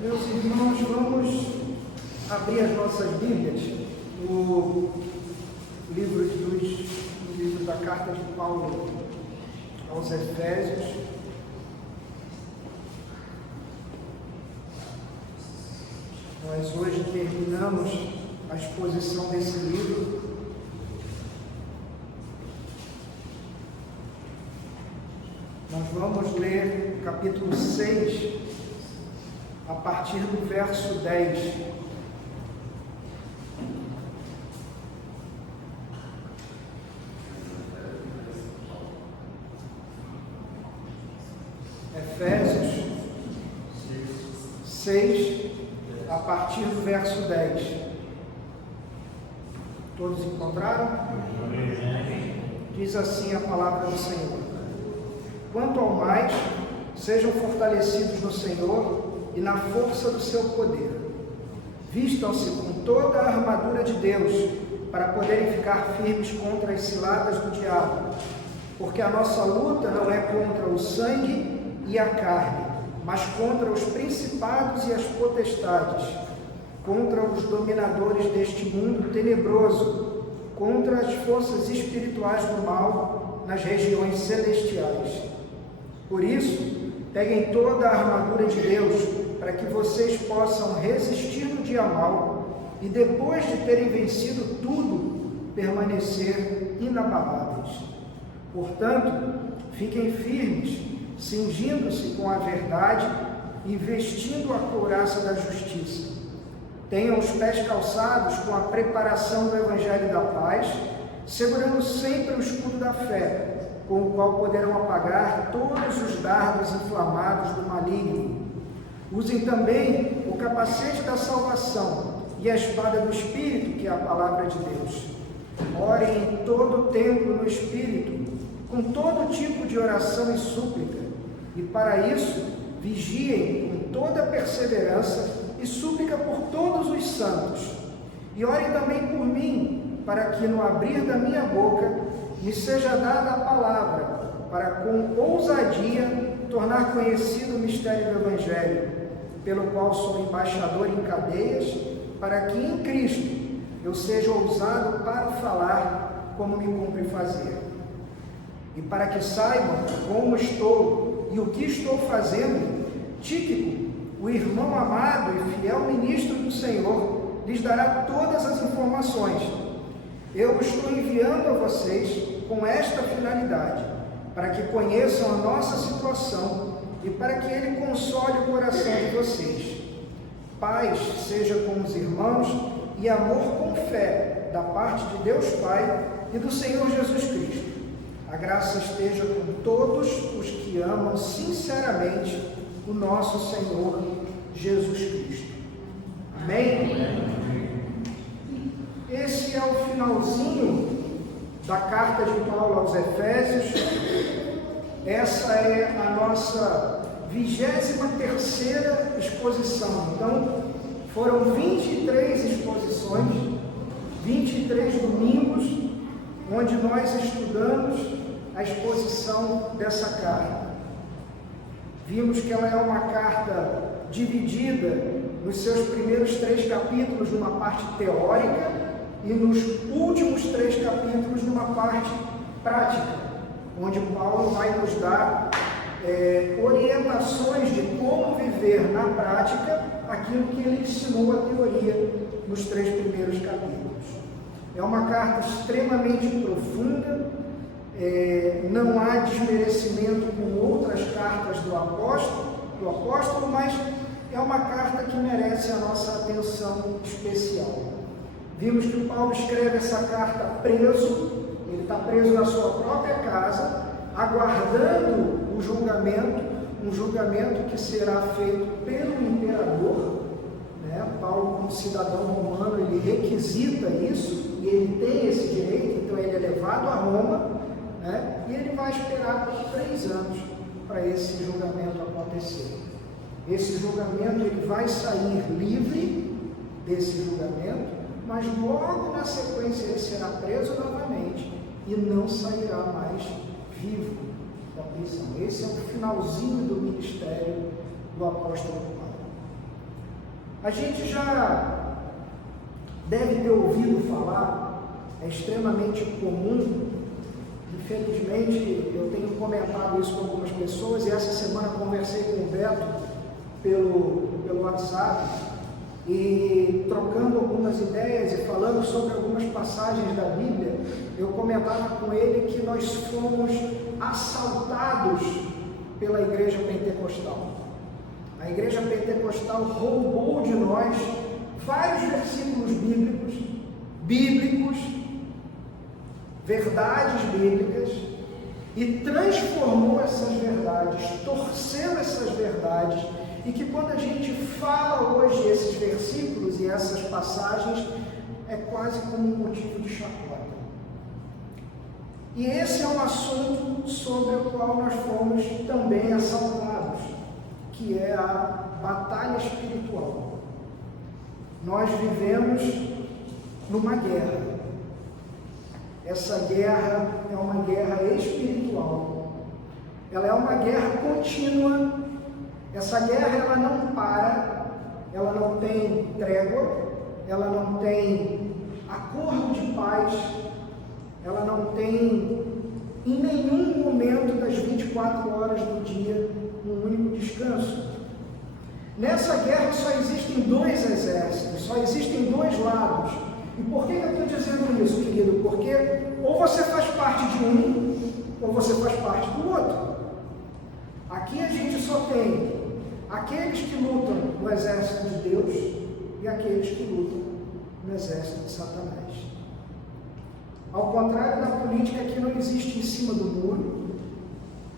Meus irmãos, vamos abrir as nossas Bíblias no livro da carta de Paulo aos Efésios. Nós hoje terminamos a exposição desse livro. Nós vamos ler o capítulo 6, a partir do verso 10. Efésios 6, a partir do verso 10. Todos encontraram? Diz assim a palavra do Senhor: Quanto ao mais, sejam fortalecidos no Senhor e na força do seu poder. Vistam-se com toda a armadura de Deus, para poderem ficar firmes contra as ciladas do diabo. Porque a nossa luta não é contra o sangue e a carne, mas contra os principados e as potestades, contra os dominadores deste mundo tenebroso, contra as forças espirituais do mal nas regiões celestiais. Por isso, peguem toda a armadura de Deus, para que vocês possam resistir no dia mau e, depois de terem vencido tudo, permanecer inabaláveis. Portanto, fiquem firmes, cingindo-se com a verdade e vestindo a couraça da justiça. Tenham os pés calçados com a preparação do Evangelho da paz, segurando sempre o escudo da fé, com o qual poderão apagar todos os dardos inflamados do maligno. Usem também o capacete da salvação e a espada do Espírito, que é a palavra de Deus. Orem em todo o tempo no Espírito, com todo tipo de oração e súplica, e para isso vigiem com toda perseverança e súplica por todos os santos. E orem também por mim, para que no abrir da minha boca me seja dada a palavra, para com ousadia tornar conhecido o mistério do Evangelho, pelo qual sou embaixador em cadeias, para que em Cristo eu seja ousado para falar como me cumpre fazer. E para que saibam como estou e o que estou fazendo, Tíquico, o irmão amado e fiel ministro do Senhor, lhes dará todas as informações. Eu estou enviando a vocês com esta finalidade, para que conheçam a nossa situação e para que ele console o coração de vocês. Paz seja com os irmãos e amor com fé, da parte de Deus Pai e do Senhor Jesus Cristo. A graça esteja com todos os que amam sinceramente o nosso Senhor Jesus Cristo. Amém? Esse é o finalzinho da carta de Paulo aos Efésios. Essa é a nossa 23ª exposição. Então, foram 23 exposições, 23 domingos, onde nós estudamos a exposição dessa carta. Vimos que ela é uma carta dividida nos seus primeiros 3 capítulos numa parte teórica e nos últimos 3 capítulos numa parte prática, onde Paulo vai nos dar orientações de como viver na prática aquilo que ele ensinou a teoria nos 3 primeiros capítulos. É uma carta extremamente profunda, não há desmerecimento com outras cartas do apóstolo, mas é uma carta que merece a nossa atenção especial. Vimos que o Paulo escreve essa carta preso, ele está preso na sua própria casa, aguardando o julgamento, um julgamento que será feito pelo imperador. Paulo, como cidadão romano, ele requisita isso, e ele tem esse direito, então ele é levado a Roma, e ele vai esperar por 3 anos para esse julgamento acontecer. Esse julgamento, ele vai sair livre desse julgamento, mas logo na sequência ele será preso novamente e não sairá mais vivo da prisão. Esse é o finalzinho do ministério do apóstolo Paulo. A gente já deve ter ouvido falar, é extremamente comum, infelizmente eu tenho comentado isso com algumas pessoas e essa semana conversei com o Beto pelo WhatsApp e trocando algumas ideias e falando sobre algumas passagens da Bíblia, eu comentava com ele que nós fomos assaltados pela igreja pentecostal. A igreja pentecostal roubou de nós vários versículos bíblicos, verdades bíblicas, e transformou essas verdades, torceu essas verdades, e que quando a gente fala hoje esses versículos e essas passagens, é quase como um motivo de chacota. E esse é um assunto sobre o qual nós fomos também assaltados, que é a batalha espiritual. Nós vivemos numa guerra. Essa guerra é uma guerra espiritual. Ela é uma guerra contínua. Essa guerra ela não para, ela não tem trégua, ela não tem acordo de paz, ela não tem em nenhum momento das 24 horas do dia um único descanso. Nessa guerra só existem dois exércitos, só existem dois lados. E por que eu estou dizendo isso, querido? Porque ou você faz parte de um, ou você faz parte do outro. Aqui a gente só tem aqueles que lutam no exército de Deus e aqueles que lutam no exército de Satanás. Ao contrário da política, aqui não existe em cima do muro,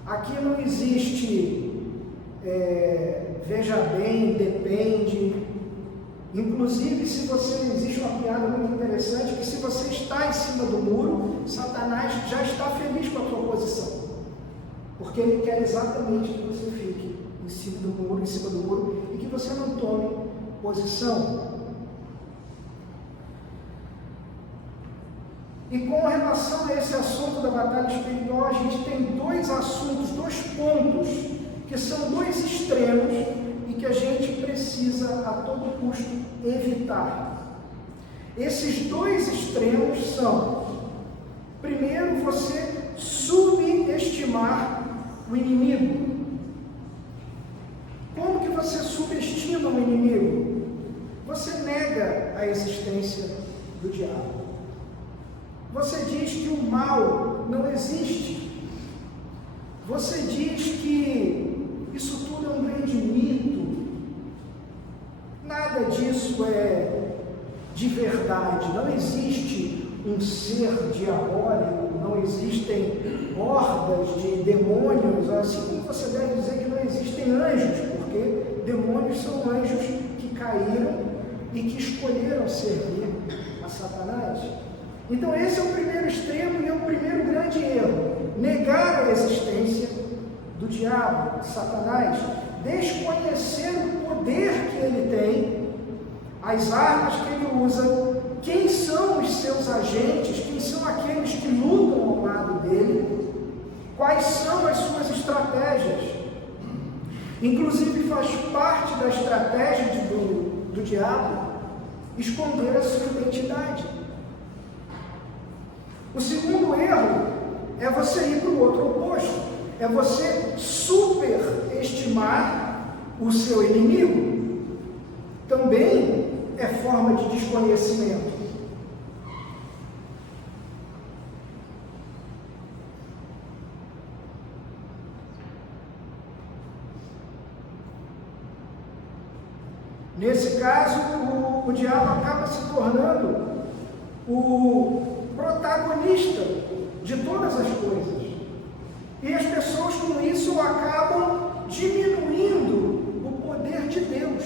aqui não existe veja bem, depende. Inclusive, existe uma piada muito interessante, que se você está em cima do muro, Satanás já está feliz com a tua posição, porque ele quer exatamente que você fique em cima do muro, e que você não tome posição. E com relação a esse assunto da batalha espiritual, a gente tem dois assuntos, dois pontos, que são dois extremos e que a gente precisa a todo custo evitar. Esses dois extremos são, primeiro, você subestimar o inimigo. Como que você subestima o inimigo? Você nega a existência do diabo. Você diz que o mal não existe. Você diz que isso tudo é um grande mito. Nada disso é de verdade. Não existe um ser diabólico, não existem hordas de demônios, assim como você deve dizer que não existem anjos, porque demônios são anjos que caíram e que escolheram servir a Satanás. Então esse é o primeiro extremo e é o primeiro grande erro: negar a existência do diabo, de Satanás, desconhecer o poder que ele tem, as armas que ele usa, quem são os seus agentes, quem são aqueles que lutam ao lado dele, quais são as suas estratégias. Inclusive faz parte da estratégia do diabo esconder a sua identidade. O segundo erro é você ir para o outro oposto, é você superestimar o seu inimigo. Também é forma de desconhecimento. Nesse caso, o diabo acaba se tornando o protagonista de todas as coisas. E as pessoas com isso acabam diminuindo o poder de Deus.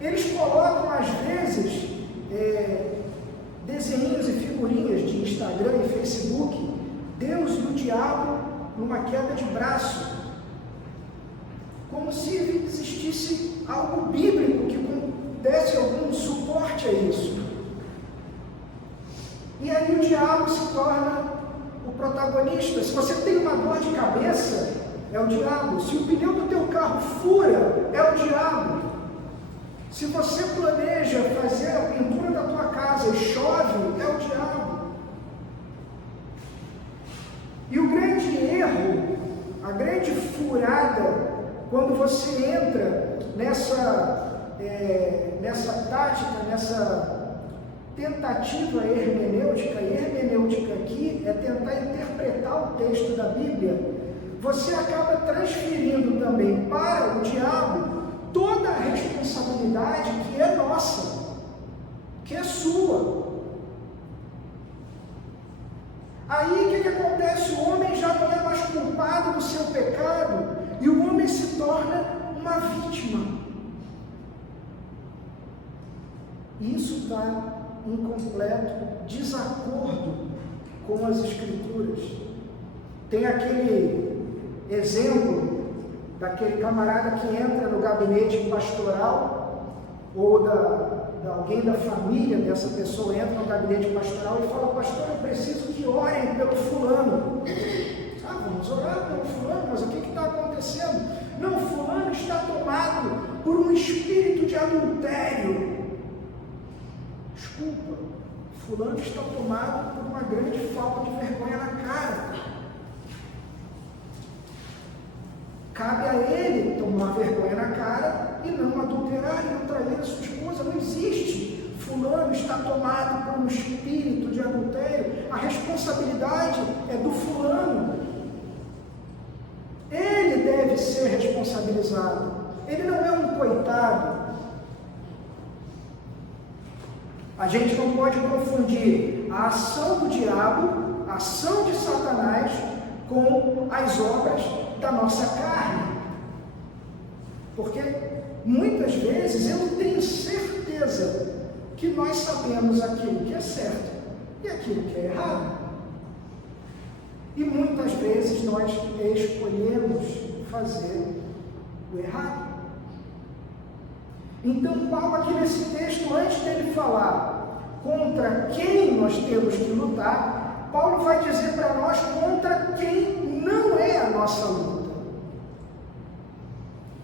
Eles colocam às vezes desenhinhos e figurinhas de Instagram e Facebook, Deus e o diabo numa queda de braço, como se existisse algo bíblico que desse algum suporte a isso. E aí o diabo se torna o protagonista. Se você tem uma dor de cabeça, é o diabo. Se o pneu do teu carro fura, é o diabo. Se você planeja fazer a pintura da tua casa e chove, é o diabo. E o grande erro, a grande furada, quando você entra nessa tática, nessa tentativa hermenêutica, e hermenêutica aqui é tentar interpretar o texto da Bíblia, você acaba transferindo também para o diabo toda a responsabilidade que é nossa, que é sua. Aí o que acontece? O homem já não é mais culpado do seu pecado e o homem se torna uma vítima. Isso está em completo desacordo com as Escrituras. Tem aquele exemplo daquele camarada que entra no gabinete pastoral, ou alguém da família dessa pessoa entra no gabinete pastoral e fala: pastor, eu preciso que orem pelo fulano. Vamos orar pelo fulano, mas o que está acontecendo? Não, fulano está tomado por um espírito de adultério. Desculpa, fulano está tomado por uma grande falta de vergonha na cara. Cabe a ele tomar vergonha na cara e não adulterar e não trair a sua esposa. Não existe. Fulano está tomado por um espírito de adultério. A responsabilidade é do fulano. Ele deve ser responsabilizado. Ele não é um coitado. A gente não pode confundir a ação do diabo, a ação de Satanás, com as obras da nossa carne. Porque muitas vezes eu tenho certeza que nós sabemos aquilo que é certo e aquilo que é errado. E muitas vezes nós escolhemos fazer o errado. Então Paulo aqui nesse texto, antes dele falar contra quem nós temos que lutar, Paulo vai dizer para nós contra quem não é a nossa luta.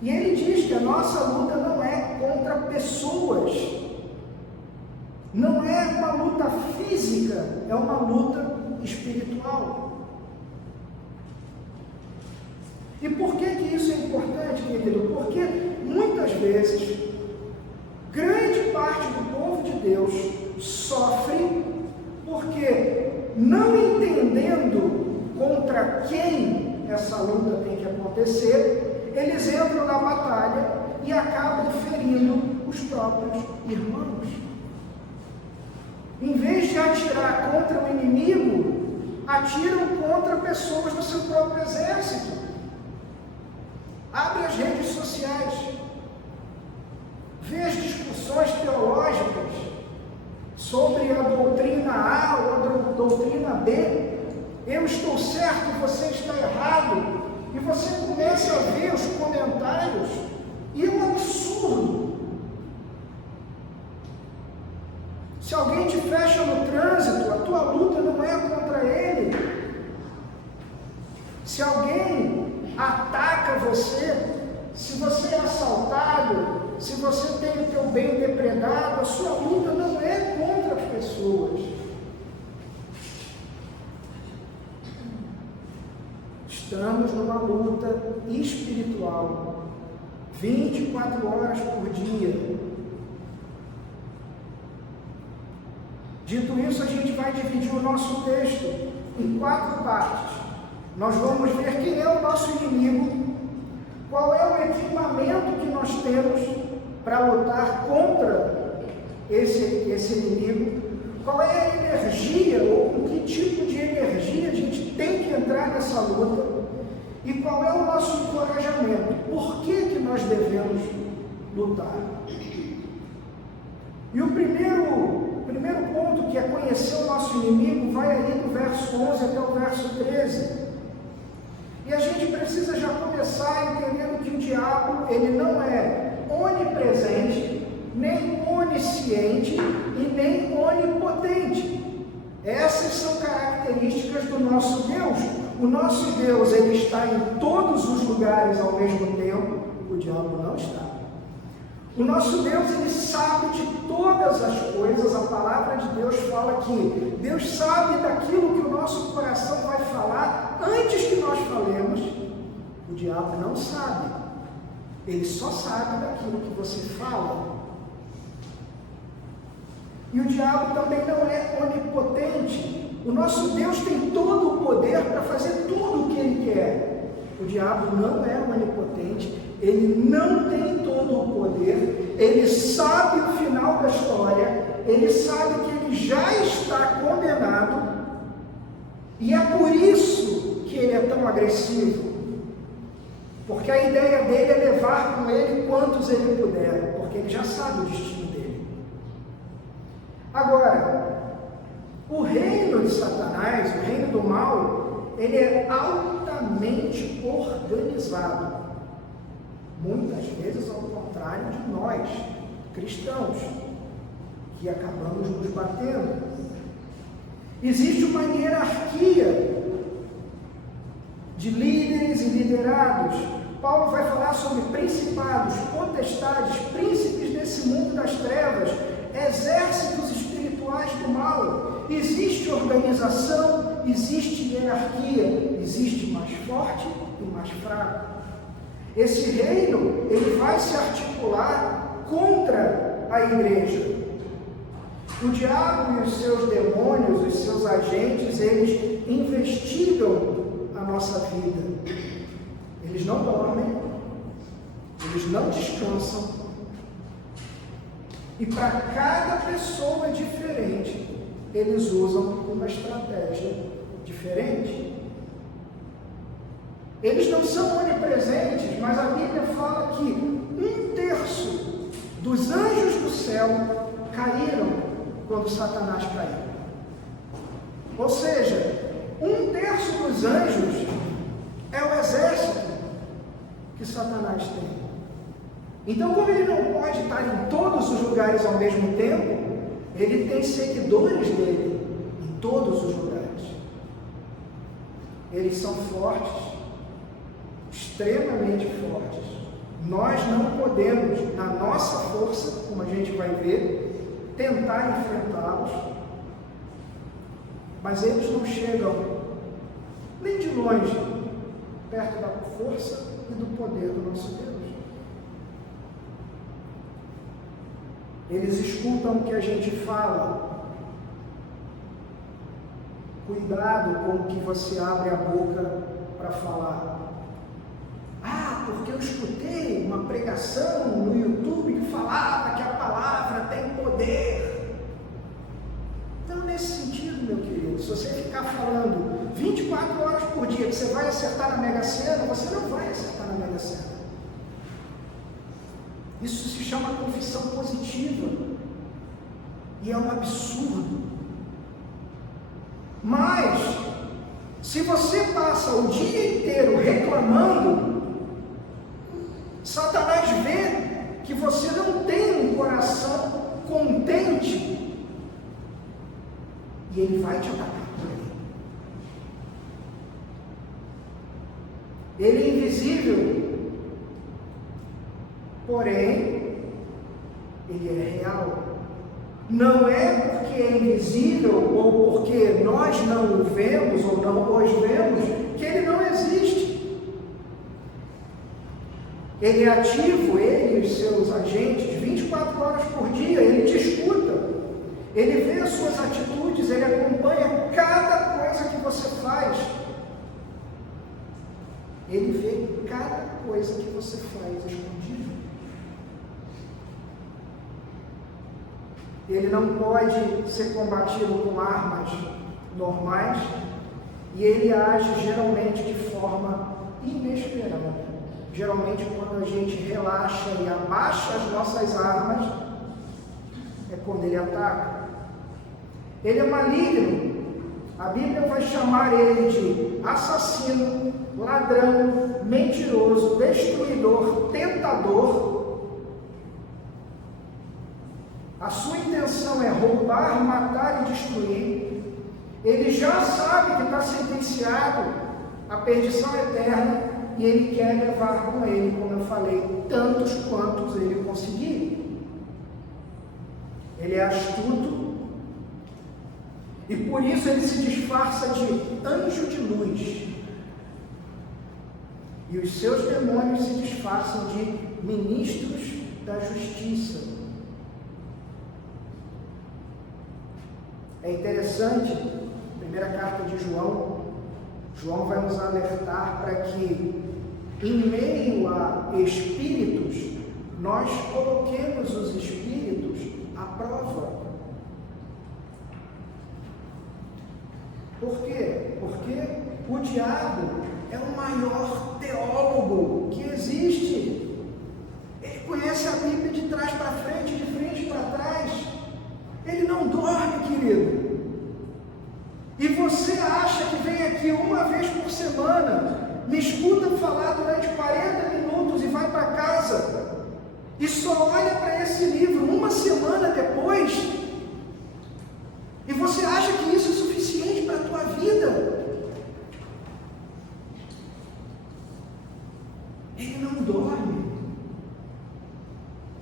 E ele diz que a nossa luta não é contra pessoas, não é uma luta física, é uma luta espiritual. E por que isso é importante, querido? Porque muitas vezes, grande parte do povo de Deus sofre porque, não entendendo contra quem essa luta tem que acontecer, eles entram na batalha e acabam ferindo os próprios irmãos. Em vez de atirar contra o inimigo, atiram contra pessoas do seu próprio exército. Abre as redes sociais, vê as discussões teológicas sobre a doutrina A ou a doutrina B. Eu estou certo, você está errado. E você começa a ver os comentários e é um absurdo. Se alguém te fecha no trânsito, a tua luta não é contra ele. Se alguém ataca você, se você é assaltado, se você tem o teu bem depredado, a sua luta não é contra as pessoas. Estamos numa luta espiritual, 24 horas por dia. Dito isso, a gente vai dividir o nosso texto em 4 partes. Nós vamos ver quem é o nosso inimigo, qual é o equipamento que nós temos para lutar contra esse inimigo, qual é a energia ou com que tipo de energia a gente tem que entrar nessa luta e qual é o nosso encorajamento, por que nós devemos lutar. E o primeiro ponto, que é conhecer o nosso inimigo, vai ali do verso 11 até o verso 13. E a gente precisa já começar entendendo que o diabo, ele não é onipresente, nem onisciente e nem onipotente. Essas são características do nosso Deus. O nosso Deus, ele está em todos os lugares ao mesmo tempo, o diabo não está. O nosso Deus, Ele sabe de todas as coisas. A palavra de Deus fala que Deus sabe daquilo que o nosso coração vai falar antes que nós falemos. O diabo não sabe. Ele só sabe daquilo que você fala. E o diabo também não é onipotente. O nosso Deus tem todo o poder para fazer tudo o que Ele quer. O diabo não é onipotente. Ele não tem todo o poder. Ele sabe o final da história. Ele sabe que ele já está condenado. E é por isso que ele é tão agressivo. Porque a ideia dele é levar com ele quantos ele puder. Porque ele já sabe o destino dele. Agora, o reino de Satanás, o reino do mal, ele é altamente organizado. Muitas vezes ao contrário de nós, cristãos, que acabamos nos batendo. Existe uma hierarquia de líderes e liderados. Paulo vai falar sobre principados, potestades, príncipes desse mundo das trevas, exércitos espirituais do mal. Existe organização, existe hierarquia, existe mais forte e mais fraco. Esse reino, ele vai se articular contra a igreja. O diabo e os seus demônios, os seus agentes, eles investigam a nossa vida. Eles não dormem, eles não descansam. E para cada pessoa diferente, eles usam uma estratégia diferente. Eles não são onipresentes, mas a Bíblia fala que 1/3 dos anjos do céu caíram quando Satanás caiu. Ou seja, 1/3 dos anjos é o exército que Satanás tem. Então, como ele não pode estar em todos os lugares ao mesmo tempo, ele tem seguidores dele em todos os lugares. Eles são fortes, extremamente fortes. Nós não podemos, na nossa força, como a gente vai ver, tentar enfrentá-los, mas eles não chegam nem de longe perto da força e do poder do nosso Deus. Eles escutam o que a gente fala. Cuidado com o que você abre a boca para falar. Ah, porque eu escutei uma pregação no YouTube que falava que a palavra tem poder. Então, nesse sentido, meu querido, se você ficar falando 24 horas por dia que você vai acertar na Mega Sena, você não vai acertar na Mega Sena. Isso se chama confissão positiva. E é um absurdo. Mas, se você passa o dia inteiro reclamando, Satanás vê que você não tem um coração contente e ele vai te atacar por aí. Ele é invisível, porém, ele é real. Não é porque é invisível ou porque nós não o vemos ou não os vemos que ele não existe. Ele é ativo, ele e os seus agentes, 24 horas por dia, ele te escuta. Ele vê as suas atitudes, ele acompanha cada coisa que você faz. Ele vê cada coisa que você faz escondido. Ele não pode ser combatido com armas normais e ele age geralmente de forma inesperada. Geralmente quando a gente relaxa e abaixa as nossas armas, é quando ele ataca. Ele é maligno. A Bíblia vai chamar ele de assassino, ladrão, mentiroso, destruidor, tentador. A sua intenção é roubar, matar e destruir. Ele já sabe que está sentenciado à perdição eterna e ele quer levar com ele, como eu falei, tantos quantos ele conseguir. ele é astuto, e por isso ele se disfarça de anjo de luz. E os seus demônios se disfarçam de ministros da justiça. É interessante, primeira carta de João vai nos alertar para que, em meio a espíritos, nós coloquemos os espíritos à prova. Por quê? Porque o diabo é o maior teólogo que existe. Ele conhece a Bíblia de trás para frente, de frente para trás. Ele não dorme, querido. E você acha que vem aqui uma vez por semana, me escuta falar durante 40 minutos e vai para casa, e só olha para esse livro uma semana depois, e você acha que isso é suficiente para a tua vida? Ele não dorme.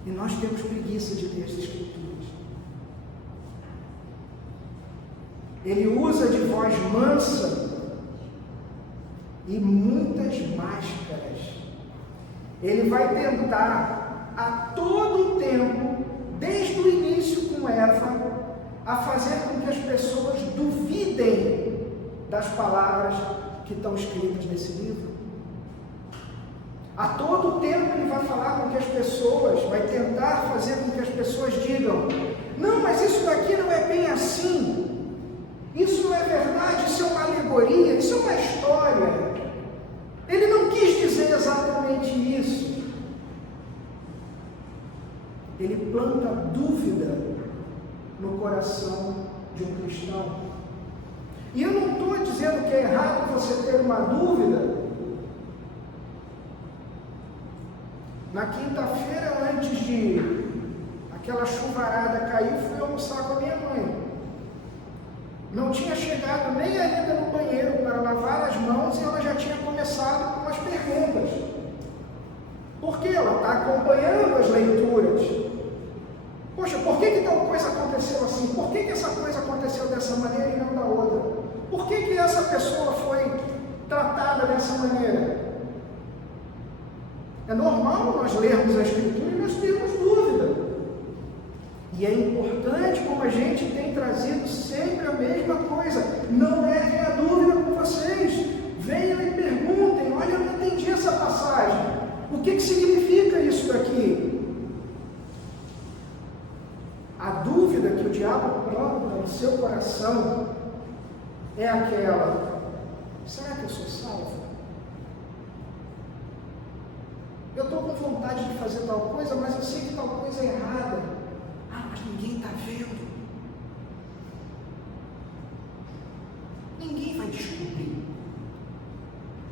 E nós temos preguiça de ler as Escrituras. Ele usa de voz mansa e muitas máscaras. Ele vai tentar a todo tempo, desde o início com Eva, a fazer com que as pessoas duvidem das palavras que estão escritas nesse livro. A todo tempo ele vai falar com que as pessoas, vai tentar fazer com que as pessoas digam: não, mas isso daqui não é bem assim. Isso não é verdade, isso é uma alegoria, isso é uma história. Ele não quis dizer exatamente isso. Ele planta dúvida no coração de um cristão. E eu não estou dizendo que é errado você ter uma dúvida. Na quinta-feira, antes de aquela chuvarada cair, fui almoçar com a minha mãe. Não tinha chegado nem ainda no banheiro para lavar as mãos e ela já tinha começado com as perguntas. Porque ela está acompanhando as leituras. Poxa, por que tal coisa aconteceu assim? Por que essa coisa aconteceu dessa maneira e não da outra? Por que essa pessoa foi tratada dessa maneira? É normal nós lermos a Escritura e nós termos dúvida. E é importante, como a gente tem trazido sempre a mesma coisa, não levem a dúvida com vocês. Venham e perguntem: olha, eu não entendi essa passagem. O que significa isso daqui? A dúvida que o diabo planta no seu coração é aquela: será que eu sou salvo? Eu estou com vontade de fazer tal coisa, mas eu sei que tal coisa é errada. Ah, mas ninguém está vendo. Ninguém vai descobrir.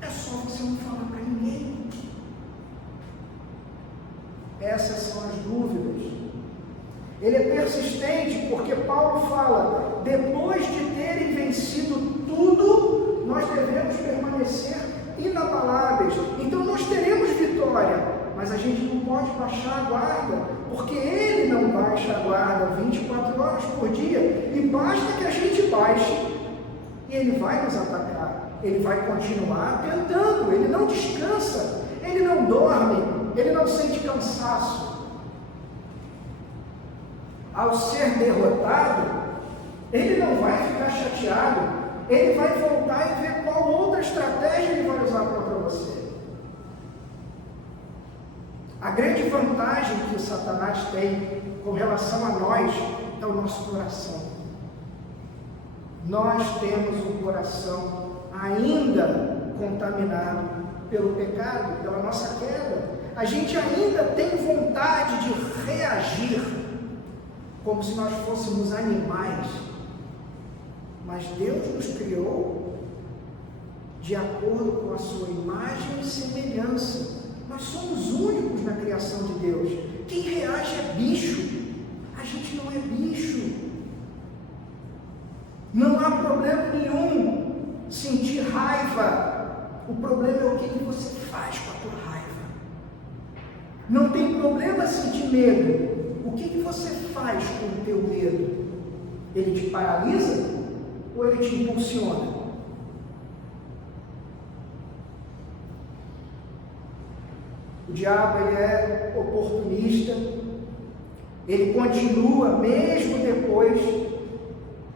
É só você não falar para ninguém. Essas são as dúvidas. Ele é persistente porque Paulo fala: depois de terem vencido tudo, nós devemos permanecer inabaláveis. Então nós teremos vitória, mas a gente não pode baixar a guarda, porque ele não baixa a guarda 24 horas por dia, e basta que a gente baixe e ele vai nos atacar. Ele vai continuar tentando, ele não descansa, ele não dorme, ele não sente cansaço. Ao ser derrotado, ele não vai ficar chateado, ele vai voltar e ver qual outra estratégia ele vai usar contra você. A grande vantagem que Satanás tem com relação a nós é o nosso coração. Nós temos um coração ainda contaminado pelo pecado, pela nossa queda. A gente ainda tem vontade de reagir como se nós fôssemos animais. Mas Deus nos criou de acordo com a sua imagem e semelhança. Nós somos únicos na criação de Deus. Quem reage é bicho. A gente não é bicho. Não há problema nenhum sentir raiva. O problema é o que você faz com a tua raiva. Não tem problema sentir medo. O que você faz com o teu o medo? Ele te paralisa ou ele te impulsiona? O diabo, ele é oportunista, ele continua mesmo depois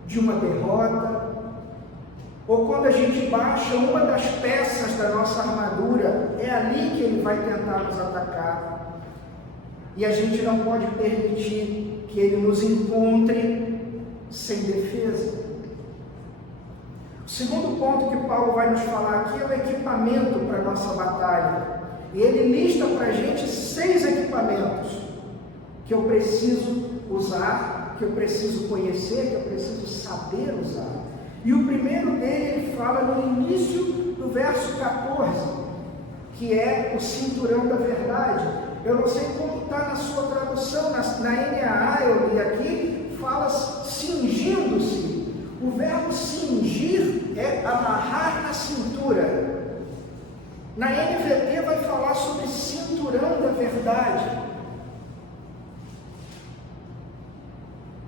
de uma derrota, ou quando a gente baixa uma das peças da nossa armadura, é ali que ele vai tentar nos atacar. E a gente não pode permitir que ele nos encontre sem defesa. O segundo ponto que Paulo vai nos falar aqui é o equipamento para a nossa batalha. E ele lista para a gente 6 equipamentos que eu preciso usar, que eu preciso conhecer, que eu preciso saber usar. E o primeiro dele, ele fala no início do verso 14, que é o cinturão da verdade. Eu não sei como está na sua tradução, na NAA eu li aqui, fala cingindo-se. O verbo cingir é amarrar na cintura. Na NVT vai falar sobre cinturão da verdade.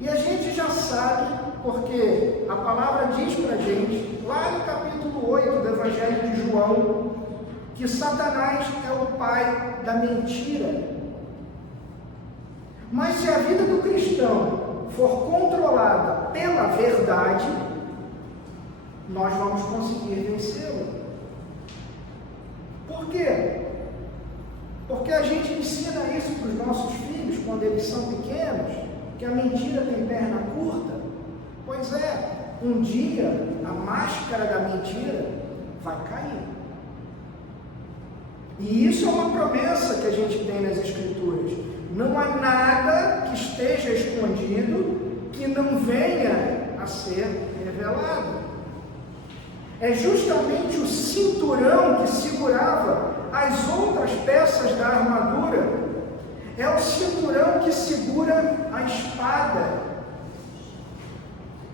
E a gente já sabe, porque a palavra diz para a gente, lá no capítulo 8 do Evangelho de João, que Satanás é o pai da mentira. Mas se a vida do cristão for controlada pela verdade, nós vamos conseguir vencê-lo. Por quê? Porque a gente ensina isso para os nossos filhos quando eles são pequenos, que a mentira tem perna curta. Pois é, um dia a máscara da mentira vai cair. E isso é uma promessa que a gente tem nas Escrituras. Não há nada que esteja escondido que não venha a ser revelado. É justamente o cinturão que segurava as outras peças da armadura. É o cinturão que segura a espada.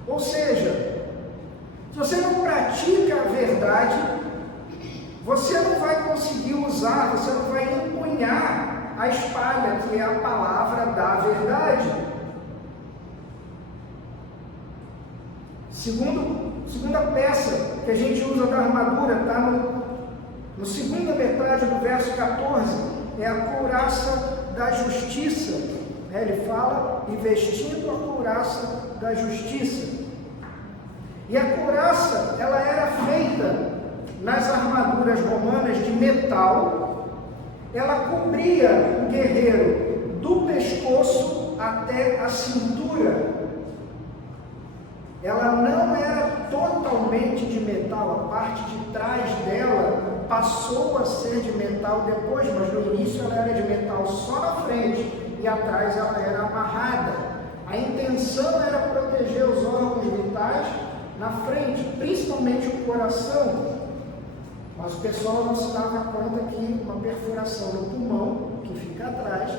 Ou seja, se você não pratica a verdade, você não vai conseguir usar, você não vai empunhar a espada, que é a palavra da verdade. Segunda peça que a gente usa da armadura, está no segunda metade do verso 14, é a couraça da justiça. Ele fala, e vestindo a couraça da justiça. E a couraça, ela era feita nas armaduras romanas de metal. Ela cobria o guerreiro do pescoço até a cintura. Ela não era totalmente de metal, a parte de trás dela passou a ser de metal depois, mas no início ela era de metal só na frente e atrás ela era amarrada. A intenção era proteger os órgãos vitais na frente, principalmente o coração, mas o pessoal não se dava conta que uma perfuração no pulmão, que fica atrás,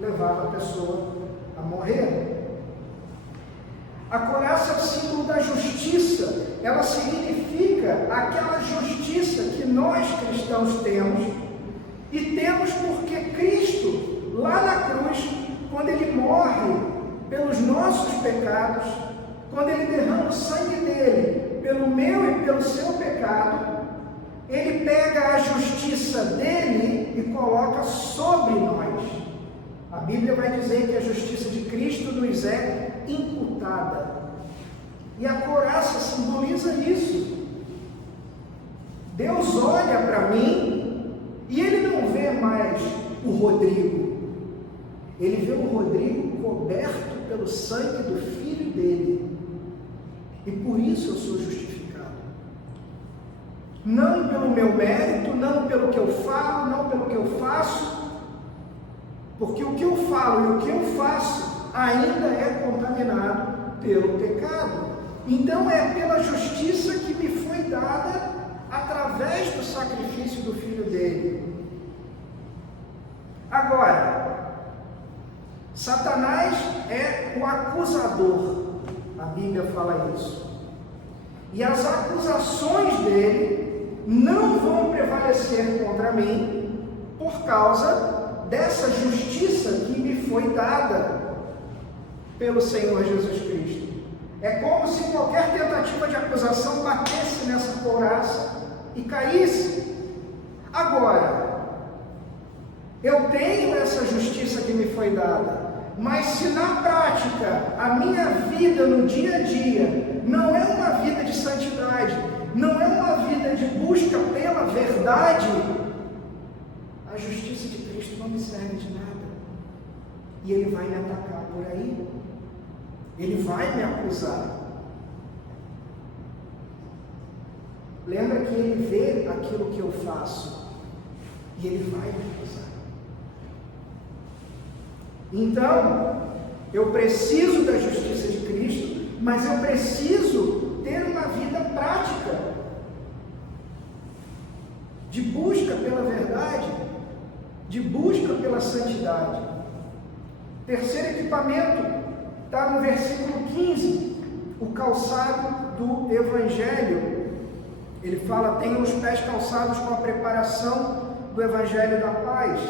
levava a pessoa a morrer. A couraça é o símbolo da justiça. Ela significa aquela justiça que nós cristãos temos, e temos porque Cristo, lá na cruz, quando Ele morre pelos nossos pecados, quando Ele derrama o sangue dele pelo meu e pelo seu pecado, Ele pega a justiça dele e coloca sobre nós. A Bíblia vai dizer que a justiça de Cristo nos é imputada. E a couraça simboliza isso. Deus olha para mim e Ele não vê mais o Rodrigo. Ele vê o Rodrigo coberto pelo sangue do Filho dele. E por isso eu sou justificado. Não pelo meu mérito, não pelo que eu falo, não pelo que eu faço. Porque o que eu falo e o que eu faço ainda é contaminado pelo pecado. Então é pela justiça que me foi dada através do sacrifício do Filho dele. Agora, Satanás é o acusador. A Bíblia fala isso. E as acusações dele não vão prevalecer contra mim por causa dessa justiça que me foi dada. pelo Senhor Jesus Cristo. É como se qualquer tentativa de acusação batesse nessa couraça e caísse. Agora, eu tenho essa justiça que me foi dada, mas se na prática a minha vida no dia a dia não é uma vida de santidade, não é uma vida de busca pela verdade, a justiça de Cristo não me serve de nada. E Ele vai me atacar por aí. Ele vai me acusar. Lembra que Ele vê aquilo que eu faço e Ele vai me acusar. Então, eu preciso da justiça de Cristo, mas eu preciso ter uma vida prática de busca pela verdade, de busca pela santidade. Terceiro equipamento está no versículo 15, o calçado do Evangelho. Ele fala: tenham os pés calçados com a preparação do Evangelho da paz.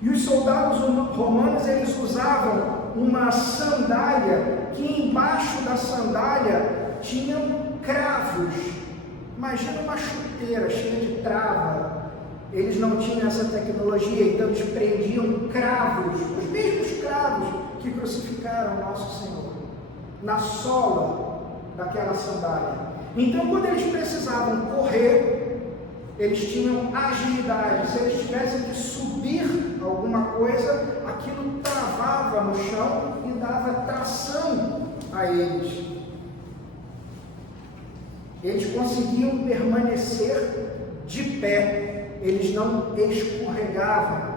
E os soldados romanos, eles usavam uma sandália, que embaixo da sandália tinham cravos. Imagina uma chuteira cheia de trava. Eles não tinham essa tecnologia, então eles prendiam cravos, os mesmos cravos que crucificaram nosso Senhor, na sola daquela sandália. Então, quando eles precisavam correr, eles tinham agilidade. Se eles tivessem que subir alguma coisa, aquilo travava no chão e dava tração a eles. Eles conseguiam permanecer de pé, eles não escorregavam.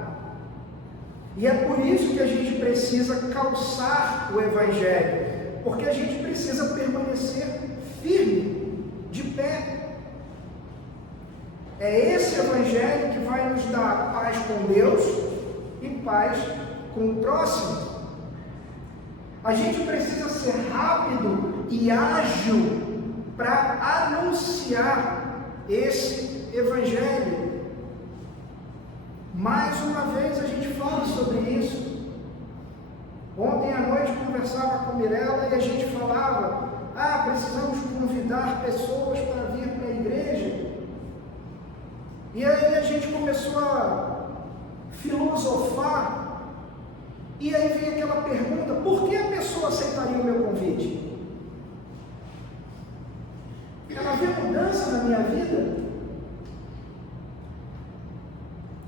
E é por isso que a gente precisa calçar o Evangelho, porque a gente precisa permanecer firme, de pé. É esse Evangelho que vai nos dar paz com Deus e paz com o próximo. A gente precisa ser rápido e ágil para anunciar esse Evangelho. Mais uma vez a gente fala sobre isso. Ontem à noite conversava com Mirella e a gente falava: precisamos convidar pessoas para vir para a igreja. E aí a gente começou a filosofar, e aí veio aquela pergunta: por que a pessoa aceitaria o meu convite? Ela vê mudança na minha vida?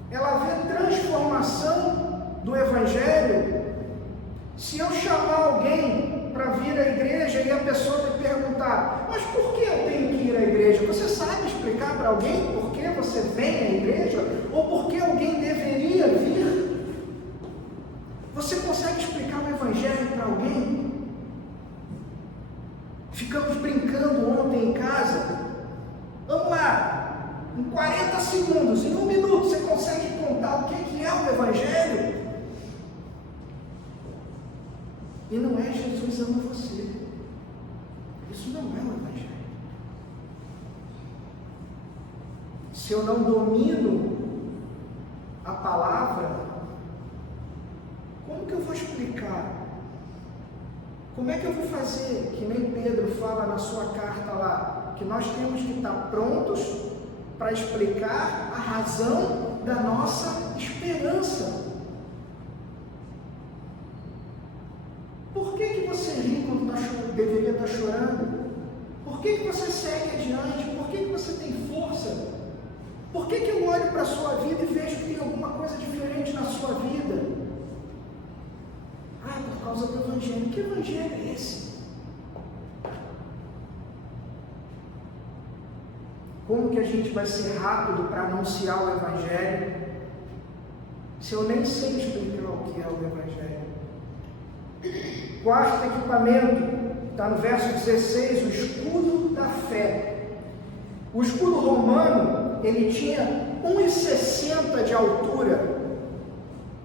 Ela vê transformação do Evangelho? Se eu chamar alguém para vir à igreja e a pessoa me perguntar: mas por que eu tenho que ir à igreja? Você sabe explicar para alguém por que você vem à igreja? Ou por que alguém deveria vir? Você consegue explicar o Evangelho para alguém? Ficamos brincando ontem em casa. Vamos lá, em 40 segundos, em 1 minuto, você consegue contar o que é o Evangelho? E não é Jesus ama você. Isso não é o Evangelho. Se eu não domino a palavra, como que eu vou explicar? Como é que eu vou fazer? Que nem Pedro fala na sua carta lá, que nós temos que estar prontos para explicar a razão da nossa esperança. Por que você ri quando deveria estar chorando? Por que você segue adiante? Por que você tem força? Por que eu olho para a sua vida e vejo que tem alguma coisa diferente na sua vida? Por causa do Evangelho. Que Evangelho é esse? Como que a gente vai ser rápido para anunciar o Evangelho se eu nem sei explicar o que é o Evangelho? Quarto equipamento, está no verso 16, o escudo da fé. O escudo romano, ele tinha 1,60 de altura.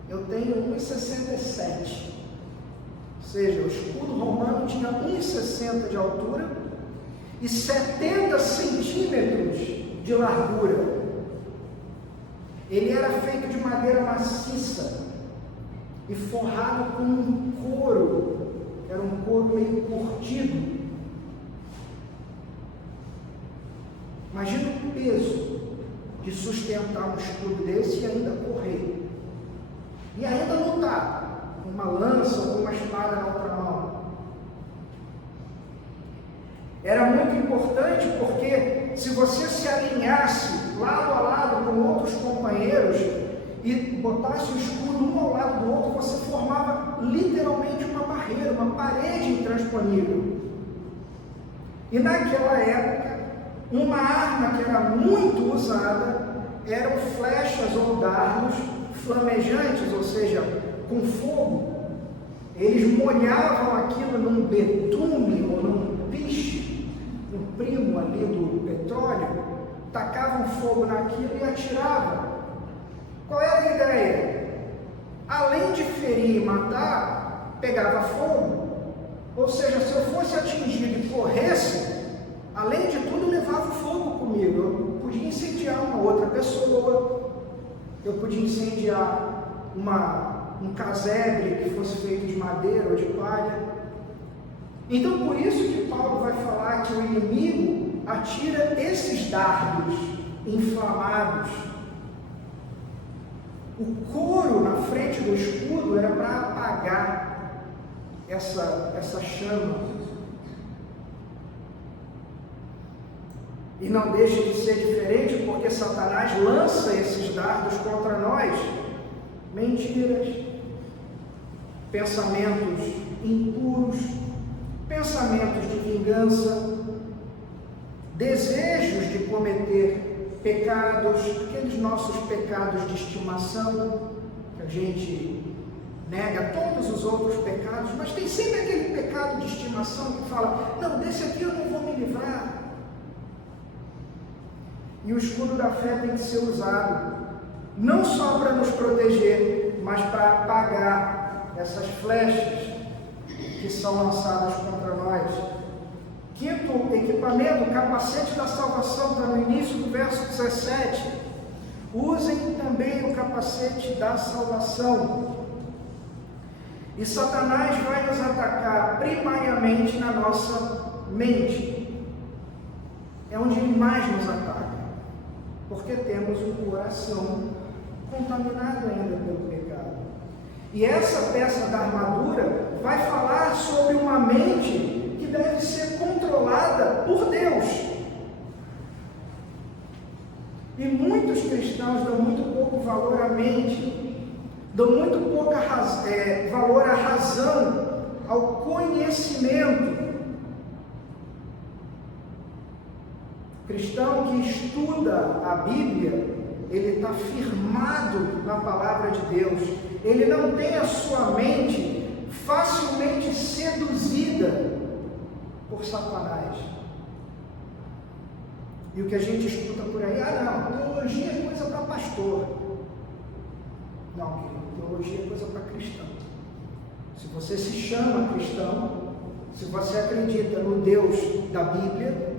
Eu tenho 1,67. Ou seja, o escudo romano tinha 1,60 de altura e 70 centímetros de largura. Ele era feito de madeira maciça. e forrado com um couro, era um couro meio curtido. Imagina o peso de sustentar um escudo desse e ainda correr. E ainda lutar com uma lança ou com uma espada na outra mão. Era muito importante porque se você se alinhasse lado a lado com outros companheiros e botasse o escudo um ao lado do outro, você formava literalmente uma barreira, uma parede intransponível. E naquela época, uma arma que era muito usada eram flechas ou dardos flamejantes, ou seja, com fogo. Eles molhavam aquilo num betume ou num piche, um primo ali do petróleo, tacavam fogo naquilo e atiravam. Qual era a ideia? Além de ferir e matar, pegava fogo. Ou seja, se eu fosse atingido e corresse, além de tudo, levava fogo comigo. Eu podia incendiar uma outra pessoa, eu podia incendiar um casebre que fosse feito de madeira ou de palha. Então, por isso que Paulo vai falar que o inimigo atira esses dardos inflamados. O couro na frente do escudo era para apagar essa chama. E não deixa de ser diferente porque Satanás lança esses dardos contra nós. Mentiras, pensamentos impuros, pensamentos de vingança, desejos de cometer pecados, aqueles nossos pecados de estimação, que a gente nega todos os outros pecados, mas tem sempre aquele pecado de estimação que fala, não, desse aqui eu não vou me livrar. E o escudo da fé tem que ser usado, não só para nos proteger, mas para apagar essas flechas que são lançadas contra nós. Quinto equipamento, o capacete da salvação, está no início do verso 17. Usem também o capacete da salvação. E Satanás vai nos atacar primariamente na nossa mente. É onde ele mais nos ataca. Porque temos um coração contaminado ainda pelo pecado. E essa peça da armadura vai falar sobre uma mente que deve ser controlada por Deus. E muitos cristãos dão muito pouco valor à mente, dão muito pouco valor à razão, ao conhecimento. O cristão que estuda a Bíblia, ele está firmado na palavra de Deus. Ele não tem a sua mente facilmente seduzida por Satanás. E o que a gente escuta por aí, não, teologia é coisa para pastor. Não, querido, teologia é coisa para cristão. Se você se chama cristão, se você acredita no Deus da Bíblia,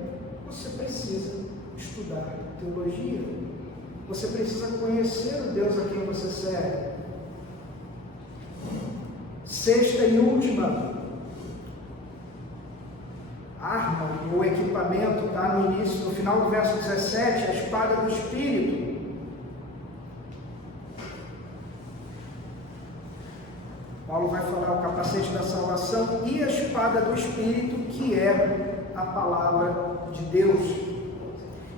você precisa estudar teologia. Você precisa conhecer o Deus a quem você serve. Sexta e última arma ou equipamento, está no final do verso 17, a espada do Espírito. Paulo vai falar o capacete da salvação e a espada do Espírito, que é a palavra de Deus.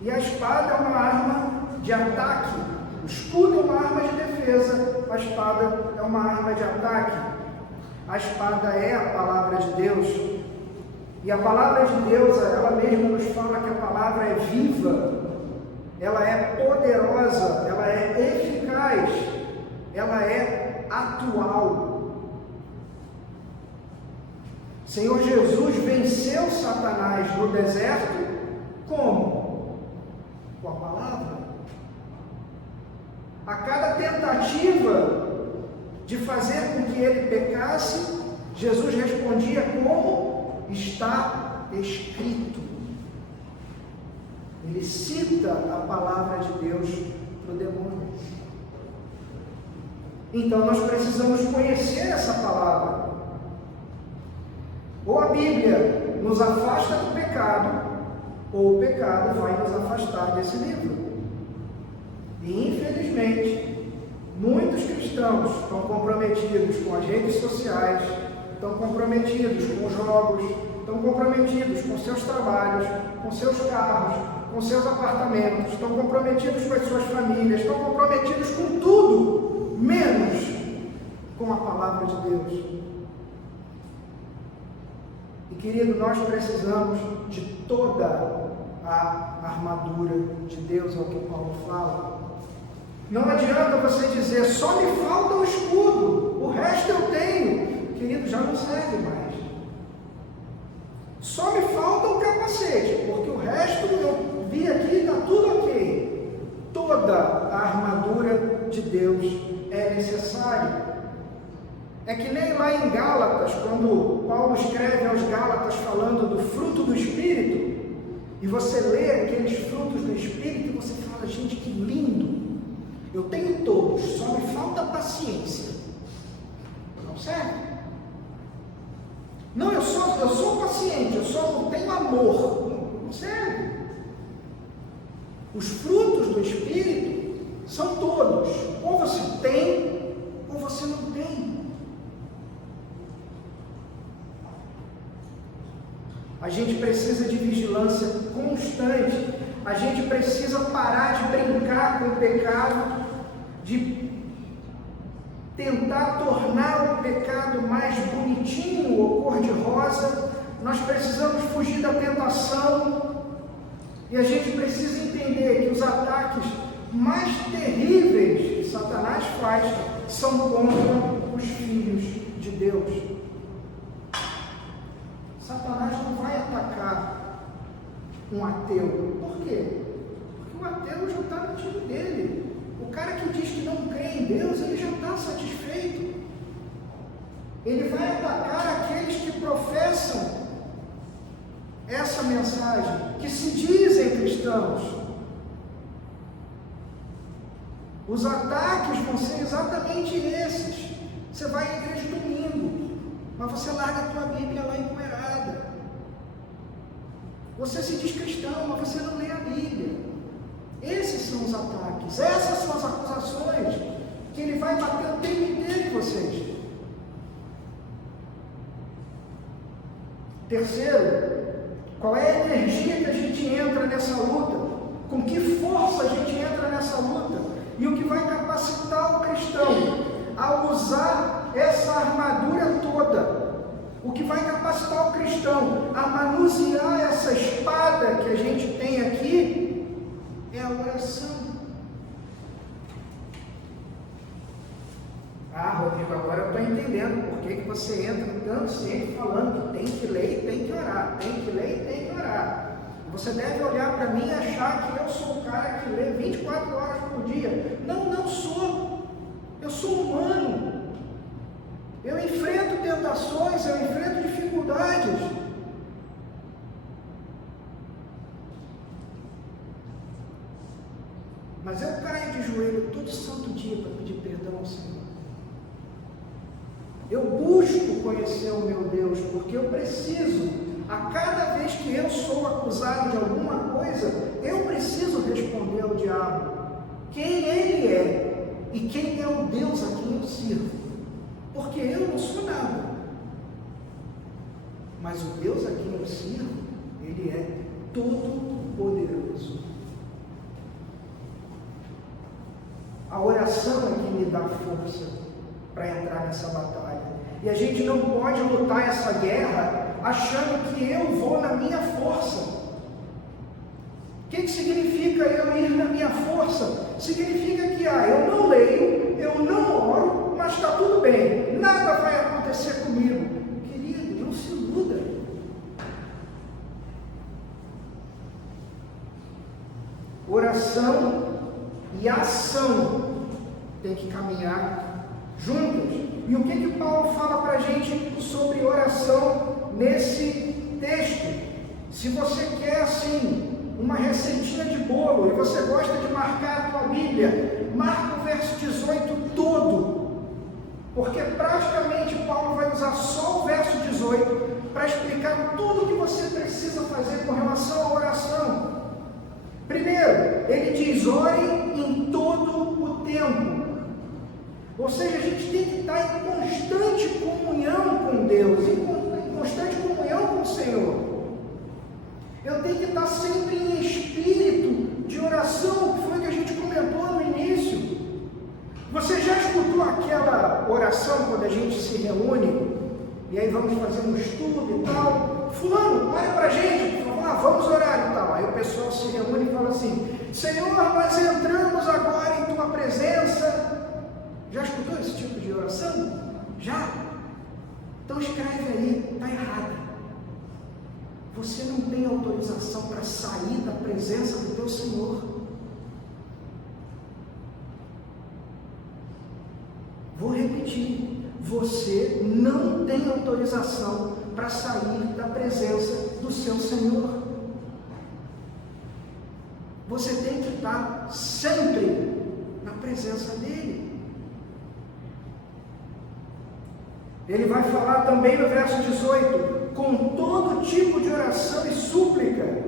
E a espada é uma arma de ataque, o escudo é uma arma de defesa, a espada é uma arma de ataque. A espada é a palavra de Deus, e a palavra de Deus, ela mesma nos fala que a palavra é viva, ela é poderosa, ela é eficaz, ela é atual. Senhor Jesus venceu Satanás no deserto, como? Com a palavra. A cada tentativa de fazer com que ele pecasse, Jesus respondia como? Está escrito. Ele cita a palavra de Deus para o demônio. Então nós precisamos conhecer Bíblia nos afasta do pecado, ou o pecado vai nos afastar desse livro. E infelizmente, muitos cristãos estão comprometidos com as redes sociais, estão comprometidos com jogos, estão comprometidos com seus trabalhos, com seus carros, com seus apartamentos, estão comprometidos com as suas famílias, estão comprometidos com tudo, menos com a palavra de Deus. E querido, nós precisamos de toda a armadura de Deus, é o que Paulo fala. Não adianta você dizer, só me falta o escudo, o resto eu tenho. Querido, já não serve mais. Só me falta o capacete, porque o resto eu vi aqui, está tudo ok. Toda a armadura de Deus é necessária. É que nem lá em Gálatas, quando Paulo escreve aos Gálatas falando do fruto do Espírito, e você lê aqueles frutos do Espírito e você fala, gente, que lindo! Eu tenho todos, só me falta paciência. Não serve? Não, eu sou paciente, eu só não tenho amor. Não serve. Os frutos do Espírito são todos. Ou você tem, ou você não tem. A gente precisa de vigilância constante. A gente precisa parar de brincar com o pecado, de tentar tornar o pecado mais bonitinho ou cor-de-rosa. Nós precisamos fugir da tentação. E a gente precisa entender que os ataques mais terríveis que Satanás faz são contra os filhos de Deus. Satanás não vai atacar um ateu. Por quê? Porque o ateu já está no time dele. O cara que diz que não crê em Deus, ele já está satisfeito. Ele vai atacar aqueles que professam essa mensagem, que se dizem cristãos. Os ataques vão ser exatamente esses. Você vai à igreja domingo, mas você larga a tua Bíblia lá empoeirada. Você se diz cristão, mas você não lê a Bíblia. Esses são os ataques, essas são as acusações que ele vai bater o tempo inteiro em vocês. Terceiro, qual é a energia que a gente entra nessa luta? Com que força a gente entra nessa luta? E o que vai capacitar o cristão a usar essa armadura toda? O que vai capacitar o cristão a manusear essa espada que a gente tem aqui é a oração. Ah, Rodrigo, agora eu estou entendendo por que você entra tanto sempre falando que tem que ler e tem que orar, tem que ler e tem que orar. Você deve olhar para mim e achar que eu sou o cara que lê 24 horas por dia. Não, não sou. Eu sou humano. Eu enfrento tentações, eu enfrento dificuldades. Mas eu caio de joelho todo santo dia para pedir perdão ao Senhor. Eu busco conhecer o meu Deus, porque eu preciso, a cada vez que eu sou acusado de alguma coisa, eu preciso responder ao diabo quem ele é e quem é o Deus a quem eu sirvo. Porque eu não sou nada. Mas o Deus a quem eu sirvo, ele é todo-poderoso. A oração é que me dá força para entrar nessa batalha. E a gente não pode lutar essa guerra achando que eu vou na minha força. O que significa eu ir na minha força? Significa que eu não leio, eu não oro, mas está tudo bem, nada vai acontecer comigo. Querido, não se iluda. Oração e ação tem que caminhar juntos. E o que Paulo fala para a gente sobre oração nesse texto? Se você quer assim uma receitinha de bolo e você gosta de marcar a tua Bíblia, marca o verso 18 todo, porque praticamente Paulo vai usar só o verso 18 para explicar tudo o que você precisa fazer com relação à oração. Primeiro, ele diz: ore em todo o tempo. Ou seja, a gente tem que estar em constante comunhão com Deus, em constante comunhão com o Senhor. Eu tenho que estar sempre em espírito de oração, que foi o que a gente comentou no início. Você já escutou aquela oração quando a gente se reúne, e aí vamos fazer um estudo e tal? Fulano, olha pra gente, vamos orar e tal. Aí o pessoal se reúne e fala assim: Senhor, nós entramos agora em tua presença. Já escutou esse tipo de oração? Já? Então escreve aí, está errada. Você não tem autorização para sair da presença do teu Senhor. Vou repetir: você não tem autorização para sair da presença do seu Senhor. Você tem que estar sempre na presença dEle. Ele vai falar também no verso 18: com todo tipo de oração e súplica.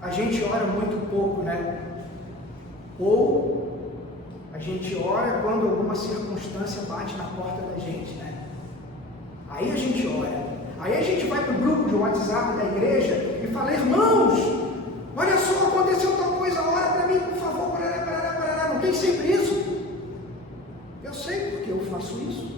A gente ora muito pouco, né? Ou a gente ora quando alguma circunstância bate na porta da gente, né? Aí a gente ora. Aí a gente vai para o grupo de WhatsApp da igreja e fala: irmãos, olha só, aconteceu tal coisa, ora para mim, por favor, parará. Não tem sempre isso? Eu sei porque eu faço isso.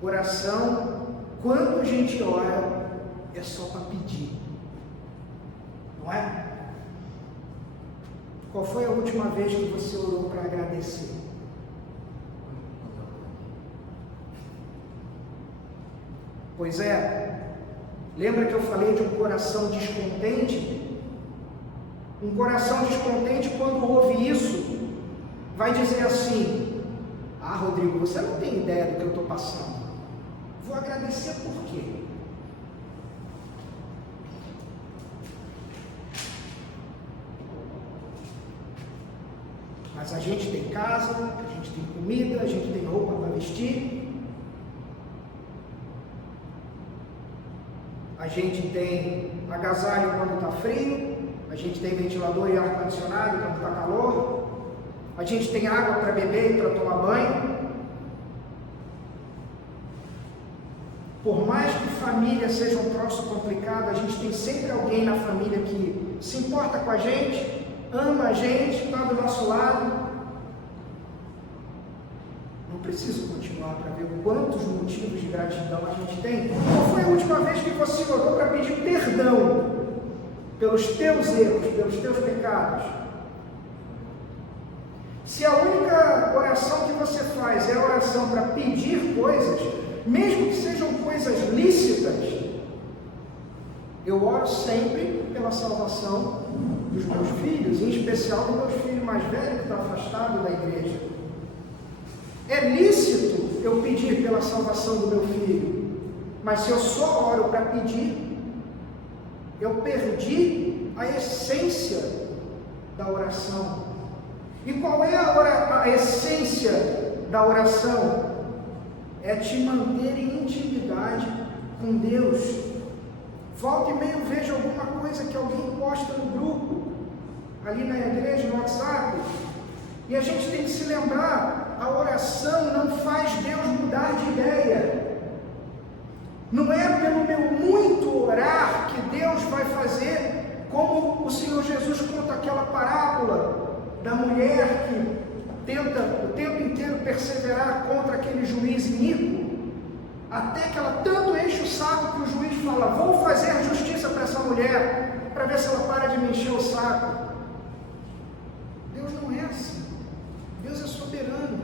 Oração, quando a gente ora, é só para pedir, não é? Qual foi a última vez que você orou para agradecer? Pois é, lembra que eu falei de um coração descontente? Um coração descontente, quando ouve isso, vai dizer assim: ah, Rodrigo, você não tem ideia do que eu estou passando. Vou agradecer por quê? Mas a gente tem casa, a gente tem comida, a gente tem roupa para vestir, a gente tem agasalho quando está frio, a gente tem ventilador e ar-condicionado quando está calor, a gente tem água para beber e para tomar banho. Por mais que família seja um troço complicado, a gente tem sempre alguém na família que se importa com a gente, ama a gente, está do nosso lado. Não preciso continuar para ver quantos motivos de gratidão a gente tem. Qual foi a última vez que você orou para pedir perdão pelos teus erros, pelos teus pecados? Se a única oração que você faz é a oração para pedir coisas, mesmo que sejam coisas lícitas, eu oro sempre pela salvação dos meus filhos, em especial do meu filho mais velho que está afastado da igreja. É lícito eu pedir pela salvação do meu filho, mas se eu só oro para pedir, eu perdi a essência da oração. E qual é a essência da oração? É te manter em intimidade com Deus. Volta e meia eu vejo alguma coisa que alguém posta no grupo, ali na igreja, no WhatsApp, e a gente tem que se lembrar: a oração não faz Deus mudar de ideia. Não é pelo meu muito orar que Deus vai fazer, como o Senhor Jesus conta aquela parábola da mulher que tenta o tempo inteiro perseverar contra aquele juiz iníquo, até que ela tanto enche o saco que o juiz fala: vou fazer justiça para essa mulher, para ver se ela para de me encher o saco. Deus não é assim. Deus é soberano.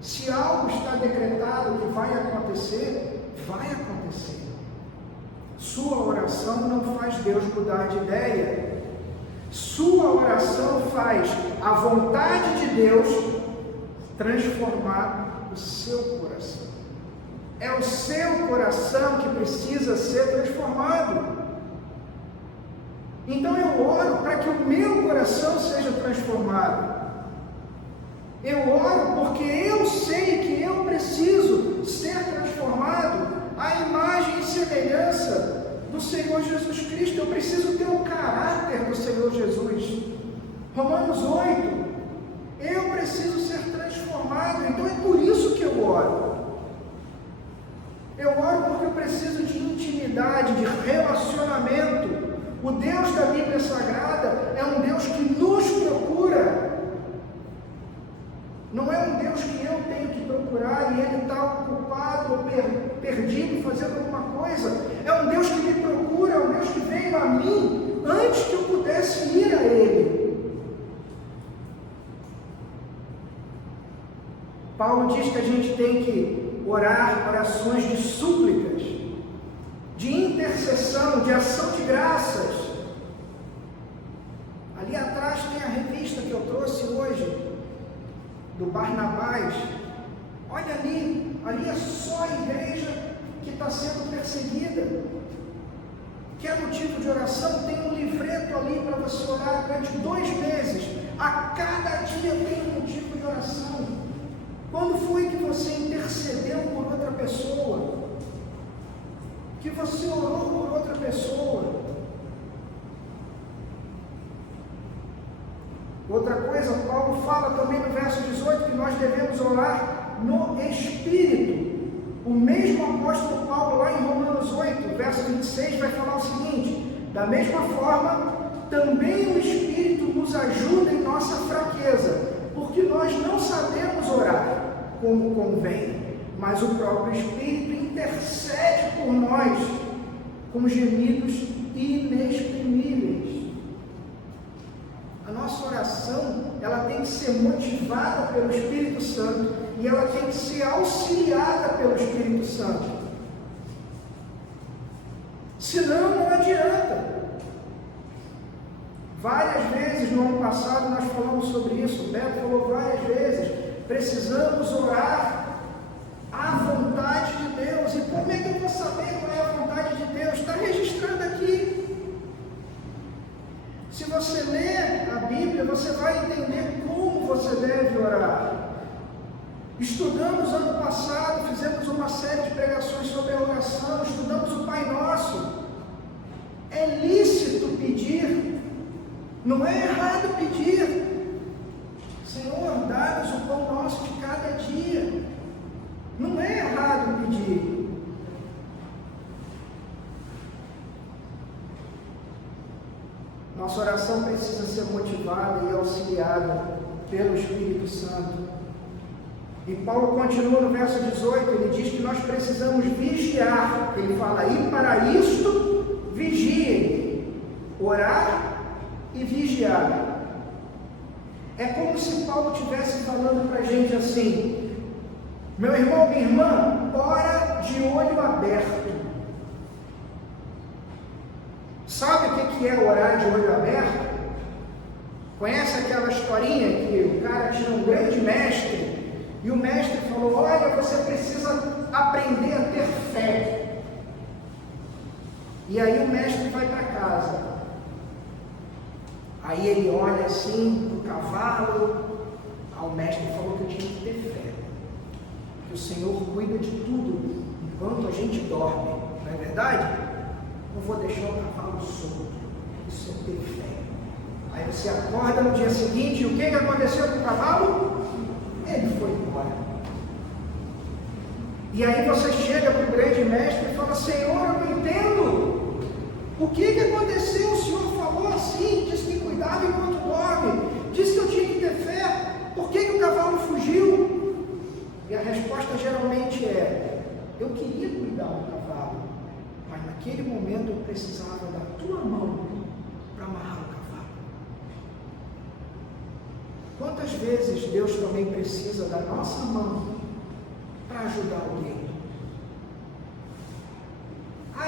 Se algo está decretado que vai acontecer, vai acontecer. Sua oração não faz Deus mudar de ideia. Sua oração faz a vontade de Deus transformar o seu coração. É o seu coração que precisa ser transformado. Então eu oro para que o meu coração seja transformado. Eu oro porque eu sei que eu preciso ser transformado à imagem e semelhança do Senhor Jesus Cristo. Eu preciso ter o caráter do Senhor Jesus. Romanos 8. Eu preciso ser transformado. Então é por isso que eu oro. Eu oro porque eu preciso de intimidade, de relacionamento. O Deus da Bíblia Sagrada é um Deus que nos procura. Não é um Deus que eu tenho que procurar e Ele está ocupado ou perdido fazendo alguma coisa. É um Deus que me procura, é um Deus que veio a mim antes que eu pudesse ir a Ele. Paulo diz que a gente tem que orar orações de súplicas, de intercessão, de ação de graças. Ali atrás tem a revista que eu trouxe hoje, do Barnabás. Olha ali é só a igreja que está sendo perseguida. Quer motivo de oração? Tem um livreto ali para você orar durante 2 meses. A cada dia tem um motivo de oração. Quando foi que você intercedeu por outra pessoa? Que você orou por outra pessoa? Outra coisa, Paulo fala também no verso 18 que nós devemos orar no Espírito. O mesmo apóstolo Paulo, lá em Romanos 8, verso 26, vai falar o seguinte: da mesma forma, também o Espírito nos ajuda em nossa fraqueza, porque nós não sabemos orar como convém, mas o próprio Espírito intercede por nós com gemidos inexprimíveis. A nossa oração, ela tem que ser motivada pelo Espírito Santo e ela tem que ser auxiliada pelo Espírito Santo. Senão, não adianta. Várias vezes no ano passado nós falamos sobre isso, o Beto falou várias vezes, precisamos orar à vontade de Deus. E como é que eu vou saber qual é a vontade de Deus? Está registrado aqui. Se você ler a Bíblia, você vai entender como você deve orar. Estudamos ano passado, fizemos uma série de pregações sobre a oração, estudamos o Pai Nosso. É lícito pedir, não é errado pedir. Senhor, dá-nos o pão nosso de cada dia. Não é errado pedir. Nossa oração precisa ser motivada e auxiliada pelo Espírito Santo. E Paulo continua no verso 18, ele diz que nós precisamos vigiar. Ele fala, e para isto, vigiem. Orar e vigiar. É como se Paulo estivesse falando para a gente assim: meu irmão, minha irmã, ora de olho aberto. Sabe o que é orar de olho aberto? Conhece aquela historinha que o cara tinha um grande mestre e o mestre falou: olha, você precisa aprender a ter fé. E aí o mestre vai para casa. Aí ele olha assim para o cavalo. O mestre falou que eu tinha que ter fé, que o Senhor cuida de tudo enquanto a gente dorme, não é verdade? Não vou deixar o cavalo solto. Isso é ter fé. Aí você acorda no dia seguinte, e o que aconteceu com o cavalo? Ele foi embora. E aí você chega para o grande mestre e fala: Senhor, eu não entendo. O que aconteceu? O Senhor falou assim, disse que cuidava enquanto dorme, disse que eu tinha que ter fé. Por que o cavalo fugiu? E a resposta geralmente é: eu queria cuidar do cavalo, mas naquele momento eu precisava da tua mão para amarrar o cavalo. Quantas vezes Deus também precisa da nossa mão para ajudar alguém?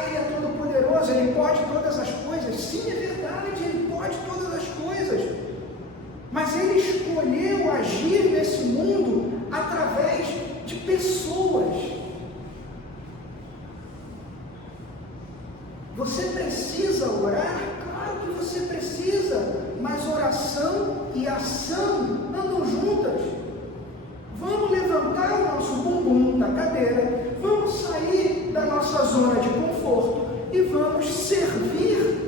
Ele é todo poderoso, Ele pode todas as coisas. Sim, é verdade, Ele pode todas as coisas. Mas Ele escolheu agir nesse mundo através de pessoas. Você precisa orar? Claro que você precisa, mas oração e ação andam juntas. brincadeira, vamos sair da nossa zona de conforto e vamos servir.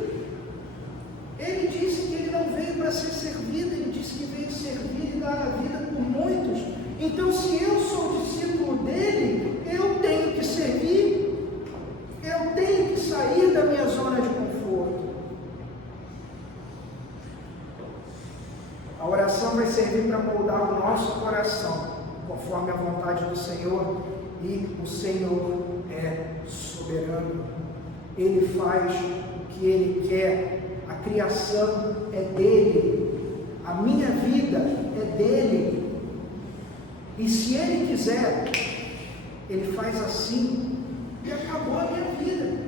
Ele disse que ele não veio para ser servido, ele disse que veio servir e dar a vida por muitos. Então, se eu sou discípulo dele, eu tenho que servir, eu tenho que sair da minha zona de conforto. A oração vai servir para moldar o nosso coração, conforme a vontade do Senhor, e o Senhor é soberano. Ele faz o que Ele quer, a criação é dEle, a minha vida é dEle, e se Ele quiser, Ele faz assim, e acabou a minha vida.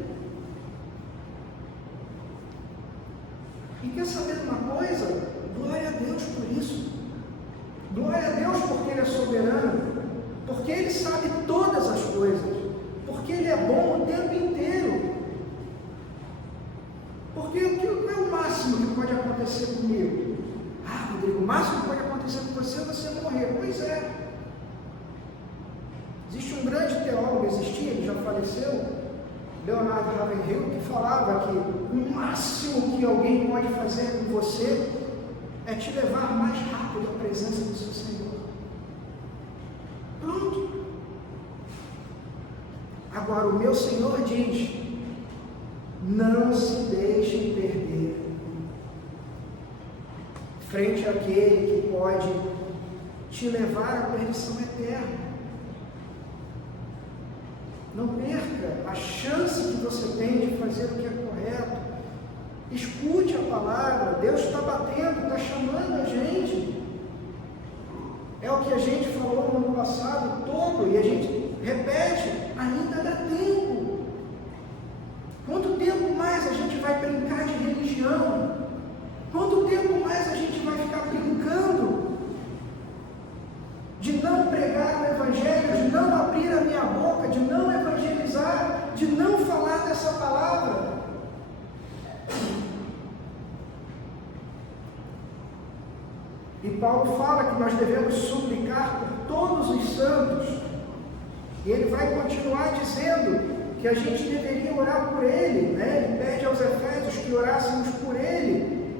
E quer saber de uma coisa? Glória a Deus por isso. Glória a Deus porque Ele é soberano, porque Ele sabe todas as coisas, porque Ele é bom o tempo inteiro. Porque o que é o máximo que pode acontecer comigo? Ah, Rodrigo, o máximo que pode acontecer com você é você morrer. Pois é. Existe um grande teólogo, ele já faleceu, Leonardo Ravenhill, que falava que o máximo que alguém pode fazer com você é te levar mais rápido à presença do seu Senhor. Pronto. Agora, o meu Senhor diz: não se deixem perder frente àquele que pode te levar à perdição eterna. Não perca a chance que você tem de fazer o que é correto. Escute a palavra. Deus está batendo, está chamando a gente. É o que a gente falou no ano passado todo, e a gente repete: ainda dá tempo. Quanto tempo mais a gente vai brincar de religião? Quanto tempo mais a gente vai ficar brincando de não pregar o Evangelho, de não abrir a minha boca, de não evangelizar, de não falar dessa palavra? E Paulo fala que nós devemos suplicar por todos os santos, e ele vai continuar dizendo que a gente deveria orar por ele, né? Ele pede aos Efésios que orássemos por ele,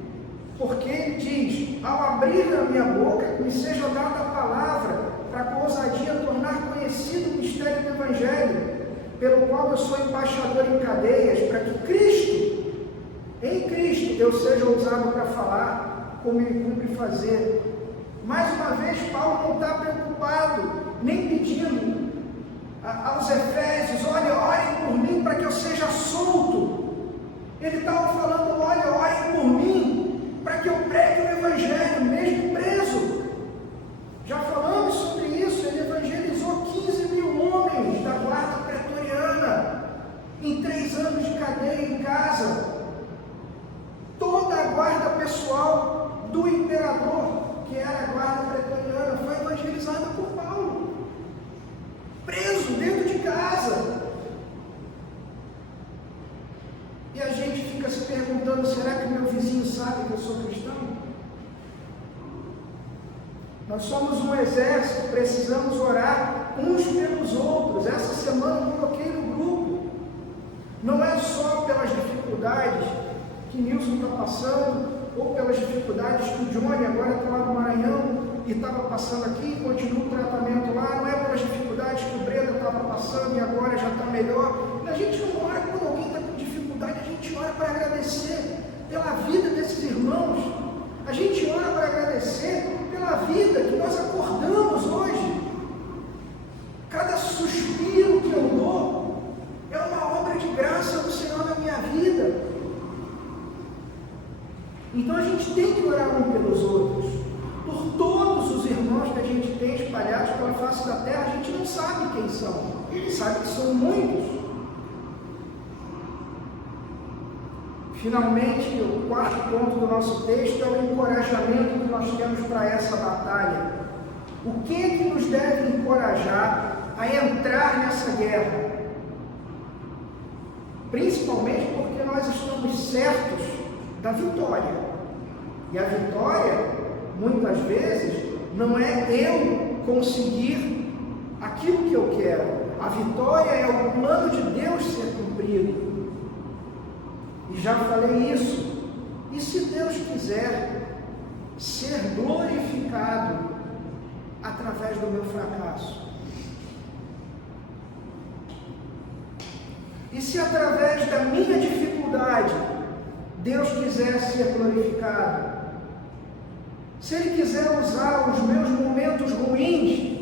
porque ele diz: ao abrir a minha boca, me seja dada a palavra, para com ousadia tornar conhecido o mistério do Evangelho, pelo qual eu sou embaixador em cadeias, para que em Cristo, eu seja ousado para falar, como me cumpre fazer. Mais uma vez, Paulo não está preocupado, nem pedindo aos Efésios: olha, orem por mim para que eu seja solto. Ele estava falando: olha, orem por mim para que eu pregue o Evangelho, mesmo preso. Já falamos sobre isso. Ele evangelizou 15 mil homens da guarda pretoriana em 3 anos de cadeia em casa. Toda a guarda pessoal do imperador, que era a guarda pretoriana, foi evangelizada por Paulo, preso dentro de casa. E a gente fica se perguntando: será que meu vizinho sabe que eu sou cristão? Nós somos um exército, precisamos orar uns pelos outros. Essa semana eu coloquei no grupo. Não é só pelas dificuldades que Nilson está passando, ou pelas dificuldades que o Johnny agora está lá no Maranhão e estava passando aqui, continua o tratamento lá. Não é pelas dificuldades que o Breda estava passando e agora já está melhor. A gente não ora quando alguém está com dificuldade, a gente ora para agradecer pela vida desses irmãos. A gente ora para agradecer pela vida que nós acordamos hoje. Cada suspiro que eu dou é uma obra de graça do Senhor na minha vida. Então a gente tem que orar uns pelos outros, por todos os irmãos que a gente tem espalhados pela face da terra. A gente não sabe quem são, sabe que são muitos. Finalmente, o 4º ponto do nosso texto é o encorajamento que nós temos para essa batalha. O que é que nos deve encorajar a entrar nessa guerra? Principalmente porque nós estamos certos da vitória. E a vitória, muitas vezes, não é eu conseguir aquilo que eu quero. A vitória é o plano de Deus ser cumprido. E já falei isso. E se Deus quiser ser glorificado através do meu fracasso? E se através da minha dificuldade Deus quiser ser glorificado? Se Ele quiser usar os meus momentos ruins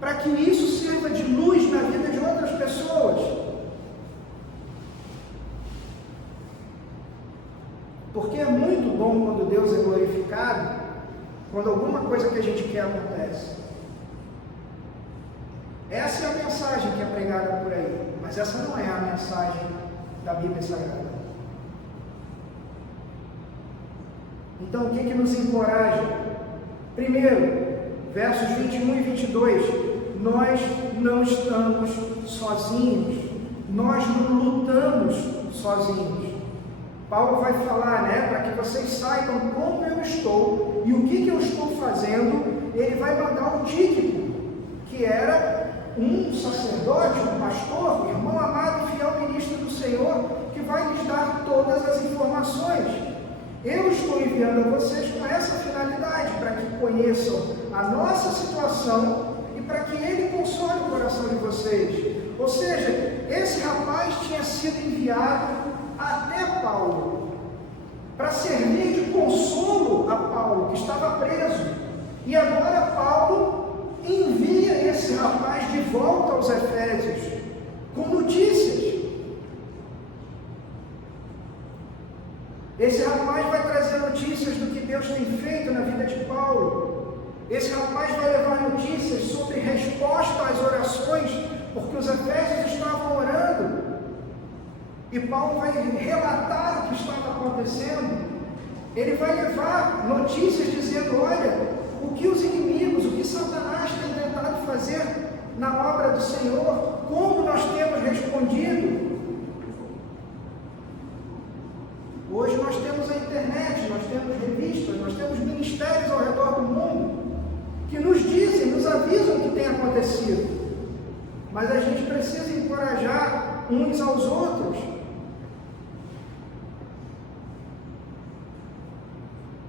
para que isso sirva de luz na vida de outras pessoas? Porque é muito bom quando Deus é glorificado, quando alguma coisa que a gente quer acontece. Essa é a mensagem que é pregada por aí, mas essa não é a mensagem da Bíblia Sagrada. Então, o que nos encoraja? Primeiro, versos 21 e 22, nós não estamos sozinhos, nós não lutamos sozinhos. Paulo vai falar, para que vocês saibam como eu estou e o que eu estou fazendo. Ele vai mandar o Tíquico, que era um sacerdote, um pastor, um irmão amado, fiel ministro do Senhor, que vai lhes dar todas as informações. Eu estou enviando a vocês com essa finalidade, para que conheçam a nossa situação e para que Ele console o coração de vocês. Ou seja, esse rapaz tinha sido enviado até Paulo, para servir de consolo a Paulo, que estava preso. E agora Paulo envia esse rapaz de volta aos Efésios, com notícias. Esse rapaz vai trazer notícias do que Deus tem feito na vida de Paulo. Esse rapaz vai levar notícias sobre resposta às orações, porque os Efésios estavam orando. E Paulo vai relatar o que estava acontecendo. Ele vai levar notícias dizendo, olha, o que os inimigos, o que Satanás tem tentado fazer na obra do Senhor, como nós temos respondido. Hoje nós temos a internet, nós temos revistas, nós temos ministérios ao redor do mundo, que nos dizem, nos avisam o que tem acontecido. Mas a gente precisa encorajar uns aos outros.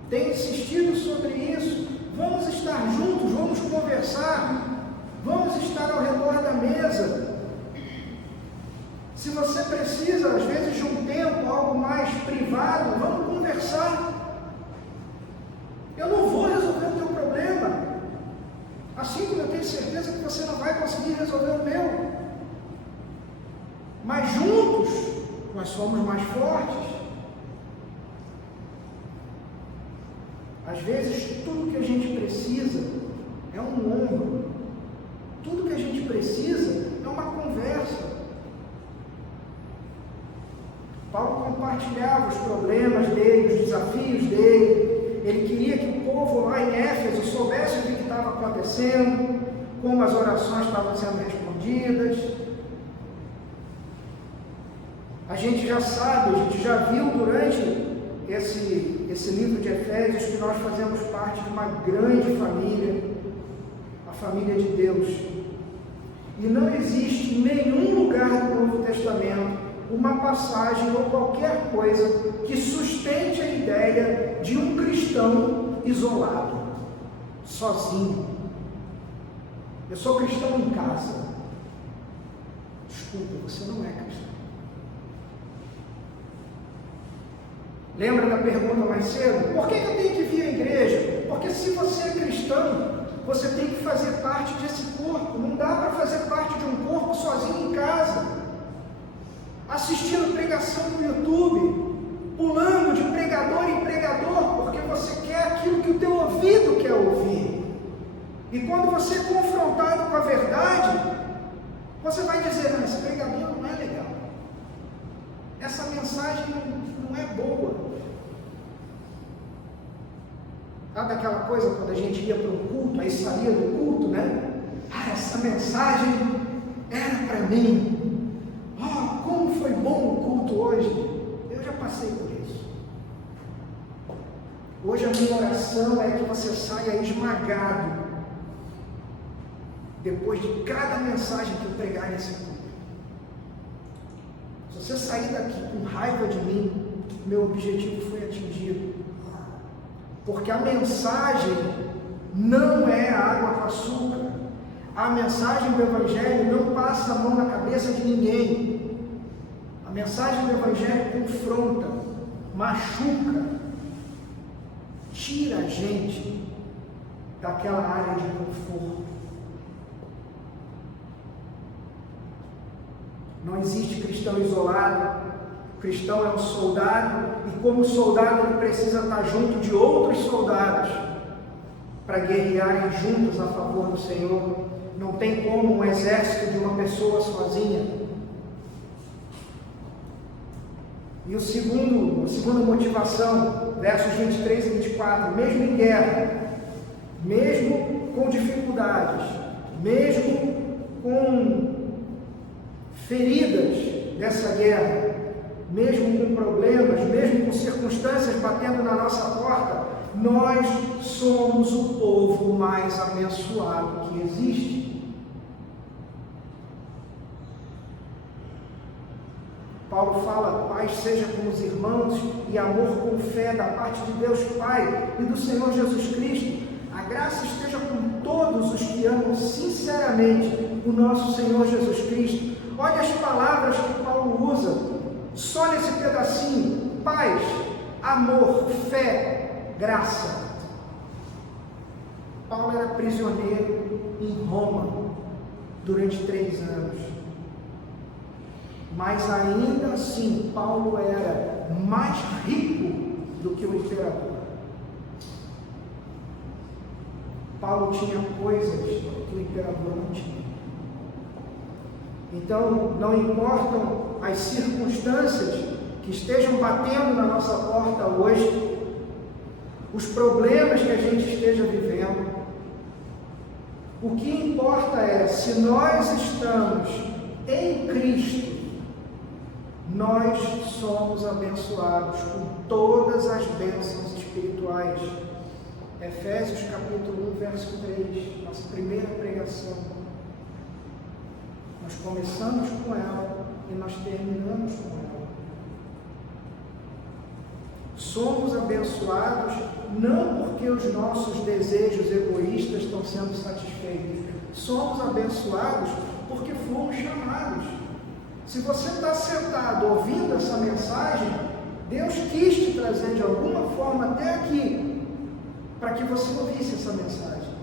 Tenho insistido sobre isso. Vamos estar juntos, vamos conversar, vamos estar ao redor da mesa. Se você precisa, às vezes, de um tempo, algo mais privado, vamos conversar. Eu não vou resolver o teu problema, assim como eu tenho certeza que você não vai conseguir resolver o meu. Mas juntos, nós somos mais fortes. Às vezes, tudo que a gente precisa é um ombro. Tudo que a gente precisa é uma conversa. Paulo compartilhava os problemas dele, os desafios dele. Ele queria que o povo lá em Éfeso soubesse o que estava acontecendo, como as orações estavam sendo respondidas. A gente já sabe, a gente já viu durante esse livro de Efésios que nós fazemos parte de uma grande família, a família de Deus. E não existe em nenhum lugar do Novo Testamento uma passagem ou qualquer coisa que sustente a ideia de um cristão isolado, sozinho. Eu sou cristão em casa. Desculpa, você não é cristão. Lembra da pergunta mais cedo? Por que eu tenho que vir à igreja? Porque se você é cristão, você tem que fazer parte desse corpo. Não dá para fazer parte de um corpo sozinho em casa, assistindo pregação no YouTube, pulando de pregador em pregador, porque você quer aquilo que o teu ouvido quer ouvir. E quando você é confrontado com a verdade, você vai dizer, não, esse pregador não é legal. Essa mensagem não é boa. Sabe aquela coisa quando a gente ia para um culto, aí saía do culto, né? Ah, essa mensagem era para mim. Oh, como foi bom o culto hoje. Eu já passei por isso. Hoje a minha oração é que você saia esmagado depois de cada mensagem que eu pregar nesse culto. Se você sair daqui com raiva de mim, meu objetivo foi atingido. Porque a mensagem não é água com açúcar. A mensagem do Evangelho não passa a mão na cabeça de ninguém. A mensagem do Evangelho confronta, machuca, tira a gente daquela área de conforto. Não existe cristão isolado. O cristão é um soldado, e como soldado ele precisa estar junto de outros soldados para guerrearem juntos a favor do Senhor. Não tem como um exército de uma pessoa sozinha. E a segunda motivação, versos 23 e 24, mesmo em guerra, mesmo com dificuldades, mesmo com feridas dessa guerra, mesmo com problemas, mesmo com circunstâncias batendo na nossa porta, nós somos o povo mais abençoado que existe. Paulo fala: paz seja com os irmãos e amor com fé da parte de Deus Pai e do Senhor Jesus Cristo. A graça esteja com todos os que amam sinceramente o nosso Senhor Jesus Cristo. Olha as palavras que Paulo usa, só nesse pedacinho: paz, amor, fé, graça. Paulo era prisioneiro em Roma durante 3 anos. Mas ainda assim, Paulo era mais rico do que o imperador. Paulo tinha coisas que o imperador não tinha. Então, não importam as circunstâncias que estejam batendo na nossa porta hoje, os problemas que a gente esteja vivendo, o que importa é, se nós estamos em Cristo, nós somos abençoados com todas as bênçãos espirituais. Efésios capítulo 1, verso 3, nossa primeira pregação. Nós começamos com ela e nós terminamos com ela. Somos abençoados não porque os nossos desejos egoístas estão sendo satisfeitos. Somos abençoados porque fomos chamados. Se você está sentado ouvindo essa mensagem, Deus quis te trazer de alguma forma até aqui, para que você ouvisse essa mensagem.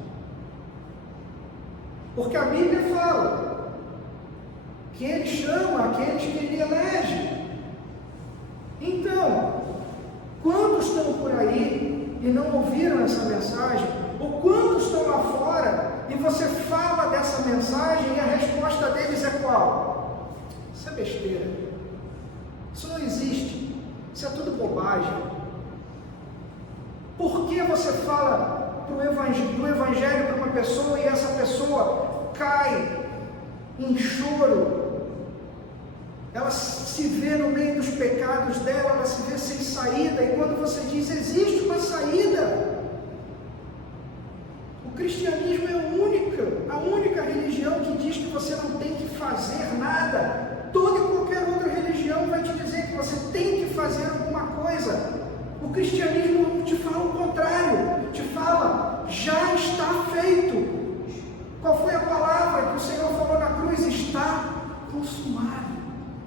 Porque a Bíblia fala que Ele chama aqueles que Ele elege. Então, quantos estão por aí e não ouviram essa mensagem? Ou quantos estão lá fora e você fala dessa mensagem e a resposta deles é qual? Isso é besteira. Isso não existe. Isso é tudo bobagem. Por que você fala do Evangelho para uma pessoa e essa pessoa cai em choro? Ela se vê no meio dos pecados dela, ela se vê sem saída, e quando você diz, existe uma saída. O cristianismo é a única religião que diz que você não tem que fazer nada. Toda e qualquer outra religião vai te dizer que você tem que fazer alguma coisa. O cristianismo te fala o contrário, te fala, já está feito. Qual foi a palavra que o Senhor falou na cruz? Está consumado.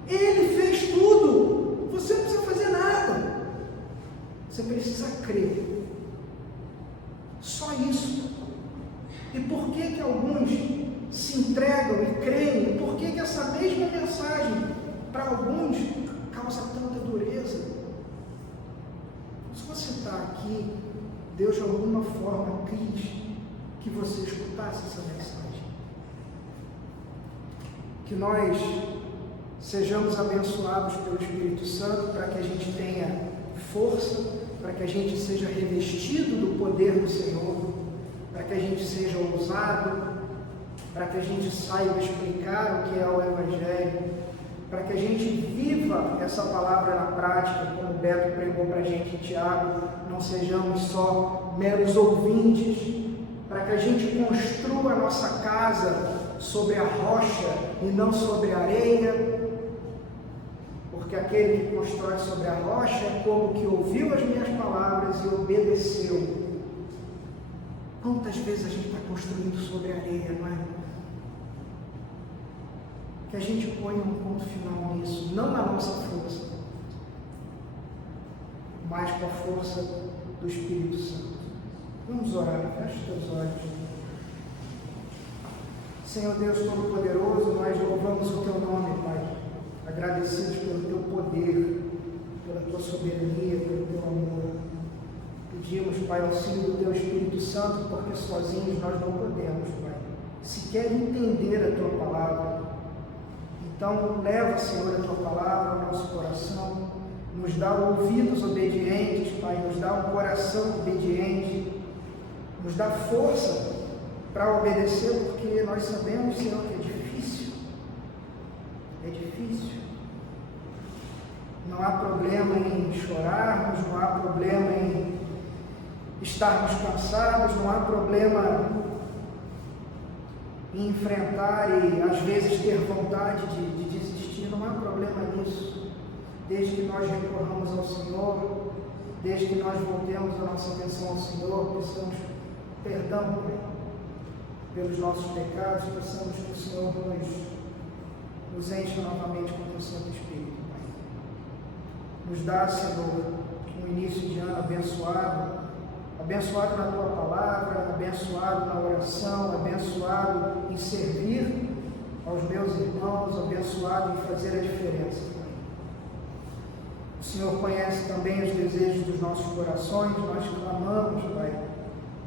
Ele fez tudo. Você não precisa fazer nada. Você precisa crer. Só isso. E por que alguns se entregam e creem? Por que essa mesma mensagem para alguns causa tanta dureza? Se você está aqui, Deus de alguma forma quis que você escutasse essa mensagem. Que nós sejamos abençoados pelo Espírito Santo para que a gente tenha força, para que a gente seja revestido do poder do Senhor, para que a gente seja ousado, para que a gente saiba explicar o que é o Evangelho, para que a gente viva essa palavra na prática, como o Beto pregou para a gente em Tiago, não sejamos só meros ouvintes, para que a gente construa a nossa casa sobre a rocha e não sobre a areia, porque aquele que constrói sobre a rocha é como que ouviu as minhas palavras e obedeceu. Quantas vezes a gente está construindo sobre a areia, não é? Que a gente ponha um ponto final nisso, não na nossa força, mas com a força do Espírito Santo. Vamos orar, fecha os teus olhos. Senhor Deus Todo-Poderoso, nós louvamos o Teu nome, Pai, agradecidos pelo Teu poder, pela Tua soberania, pelo Teu amor. Pedimos, Pai, auxílio do Teu Espírito Santo, porque sozinhos nós não podemos, Pai, sequer entender a Tua palavra. Então, leva, Senhor, a Tua palavra ao nosso coração, nos dá ouvidos obedientes, Pai, nos dá um coração obediente, nos dá força para obedecer, porque nós sabemos, Senhor, que é difícil. É difícil. Não há problema em chorarmos, não há problema em estarmos cansados, não há problema em enfrentar e às vezes ter vontade de desistir, não há problema nisso, desde que nós recorramos ao Senhor, desde que nós voltemos a nossa atenção ao Senhor, peçamos perdão, Pai, pelos nossos pecados, peçamos que o Senhor nos encha novamente com o Teu Santo Espírito, Pai. Nos dá, Senhor, um início de ano abençoado, abençoado na Tua palavra, abençoado na oração, abençoado em servir aos meus irmãos, abençoado em fazer a diferença, Pai. O Senhor conhece também os desejos dos nossos corações, nós clamamos, Pai,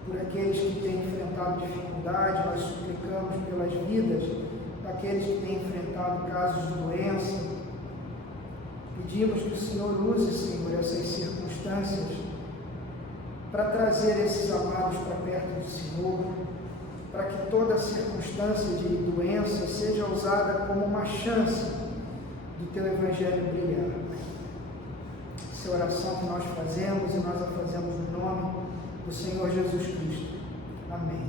por aqueles que têm enfrentado dificuldade, nós suplicamos pelas vidas daqueles que têm enfrentado casos de doença. Pedimos que o Senhor use, Senhor, essas circunstâncias para trazer esses amados para perto do Senhor, para que toda circunstância de doença seja usada como uma chance do Teu Evangelho brilhar. Essa é a oração que nós fazemos e nós a fazemos no nome do Senhor Jesus Cristo. Amém.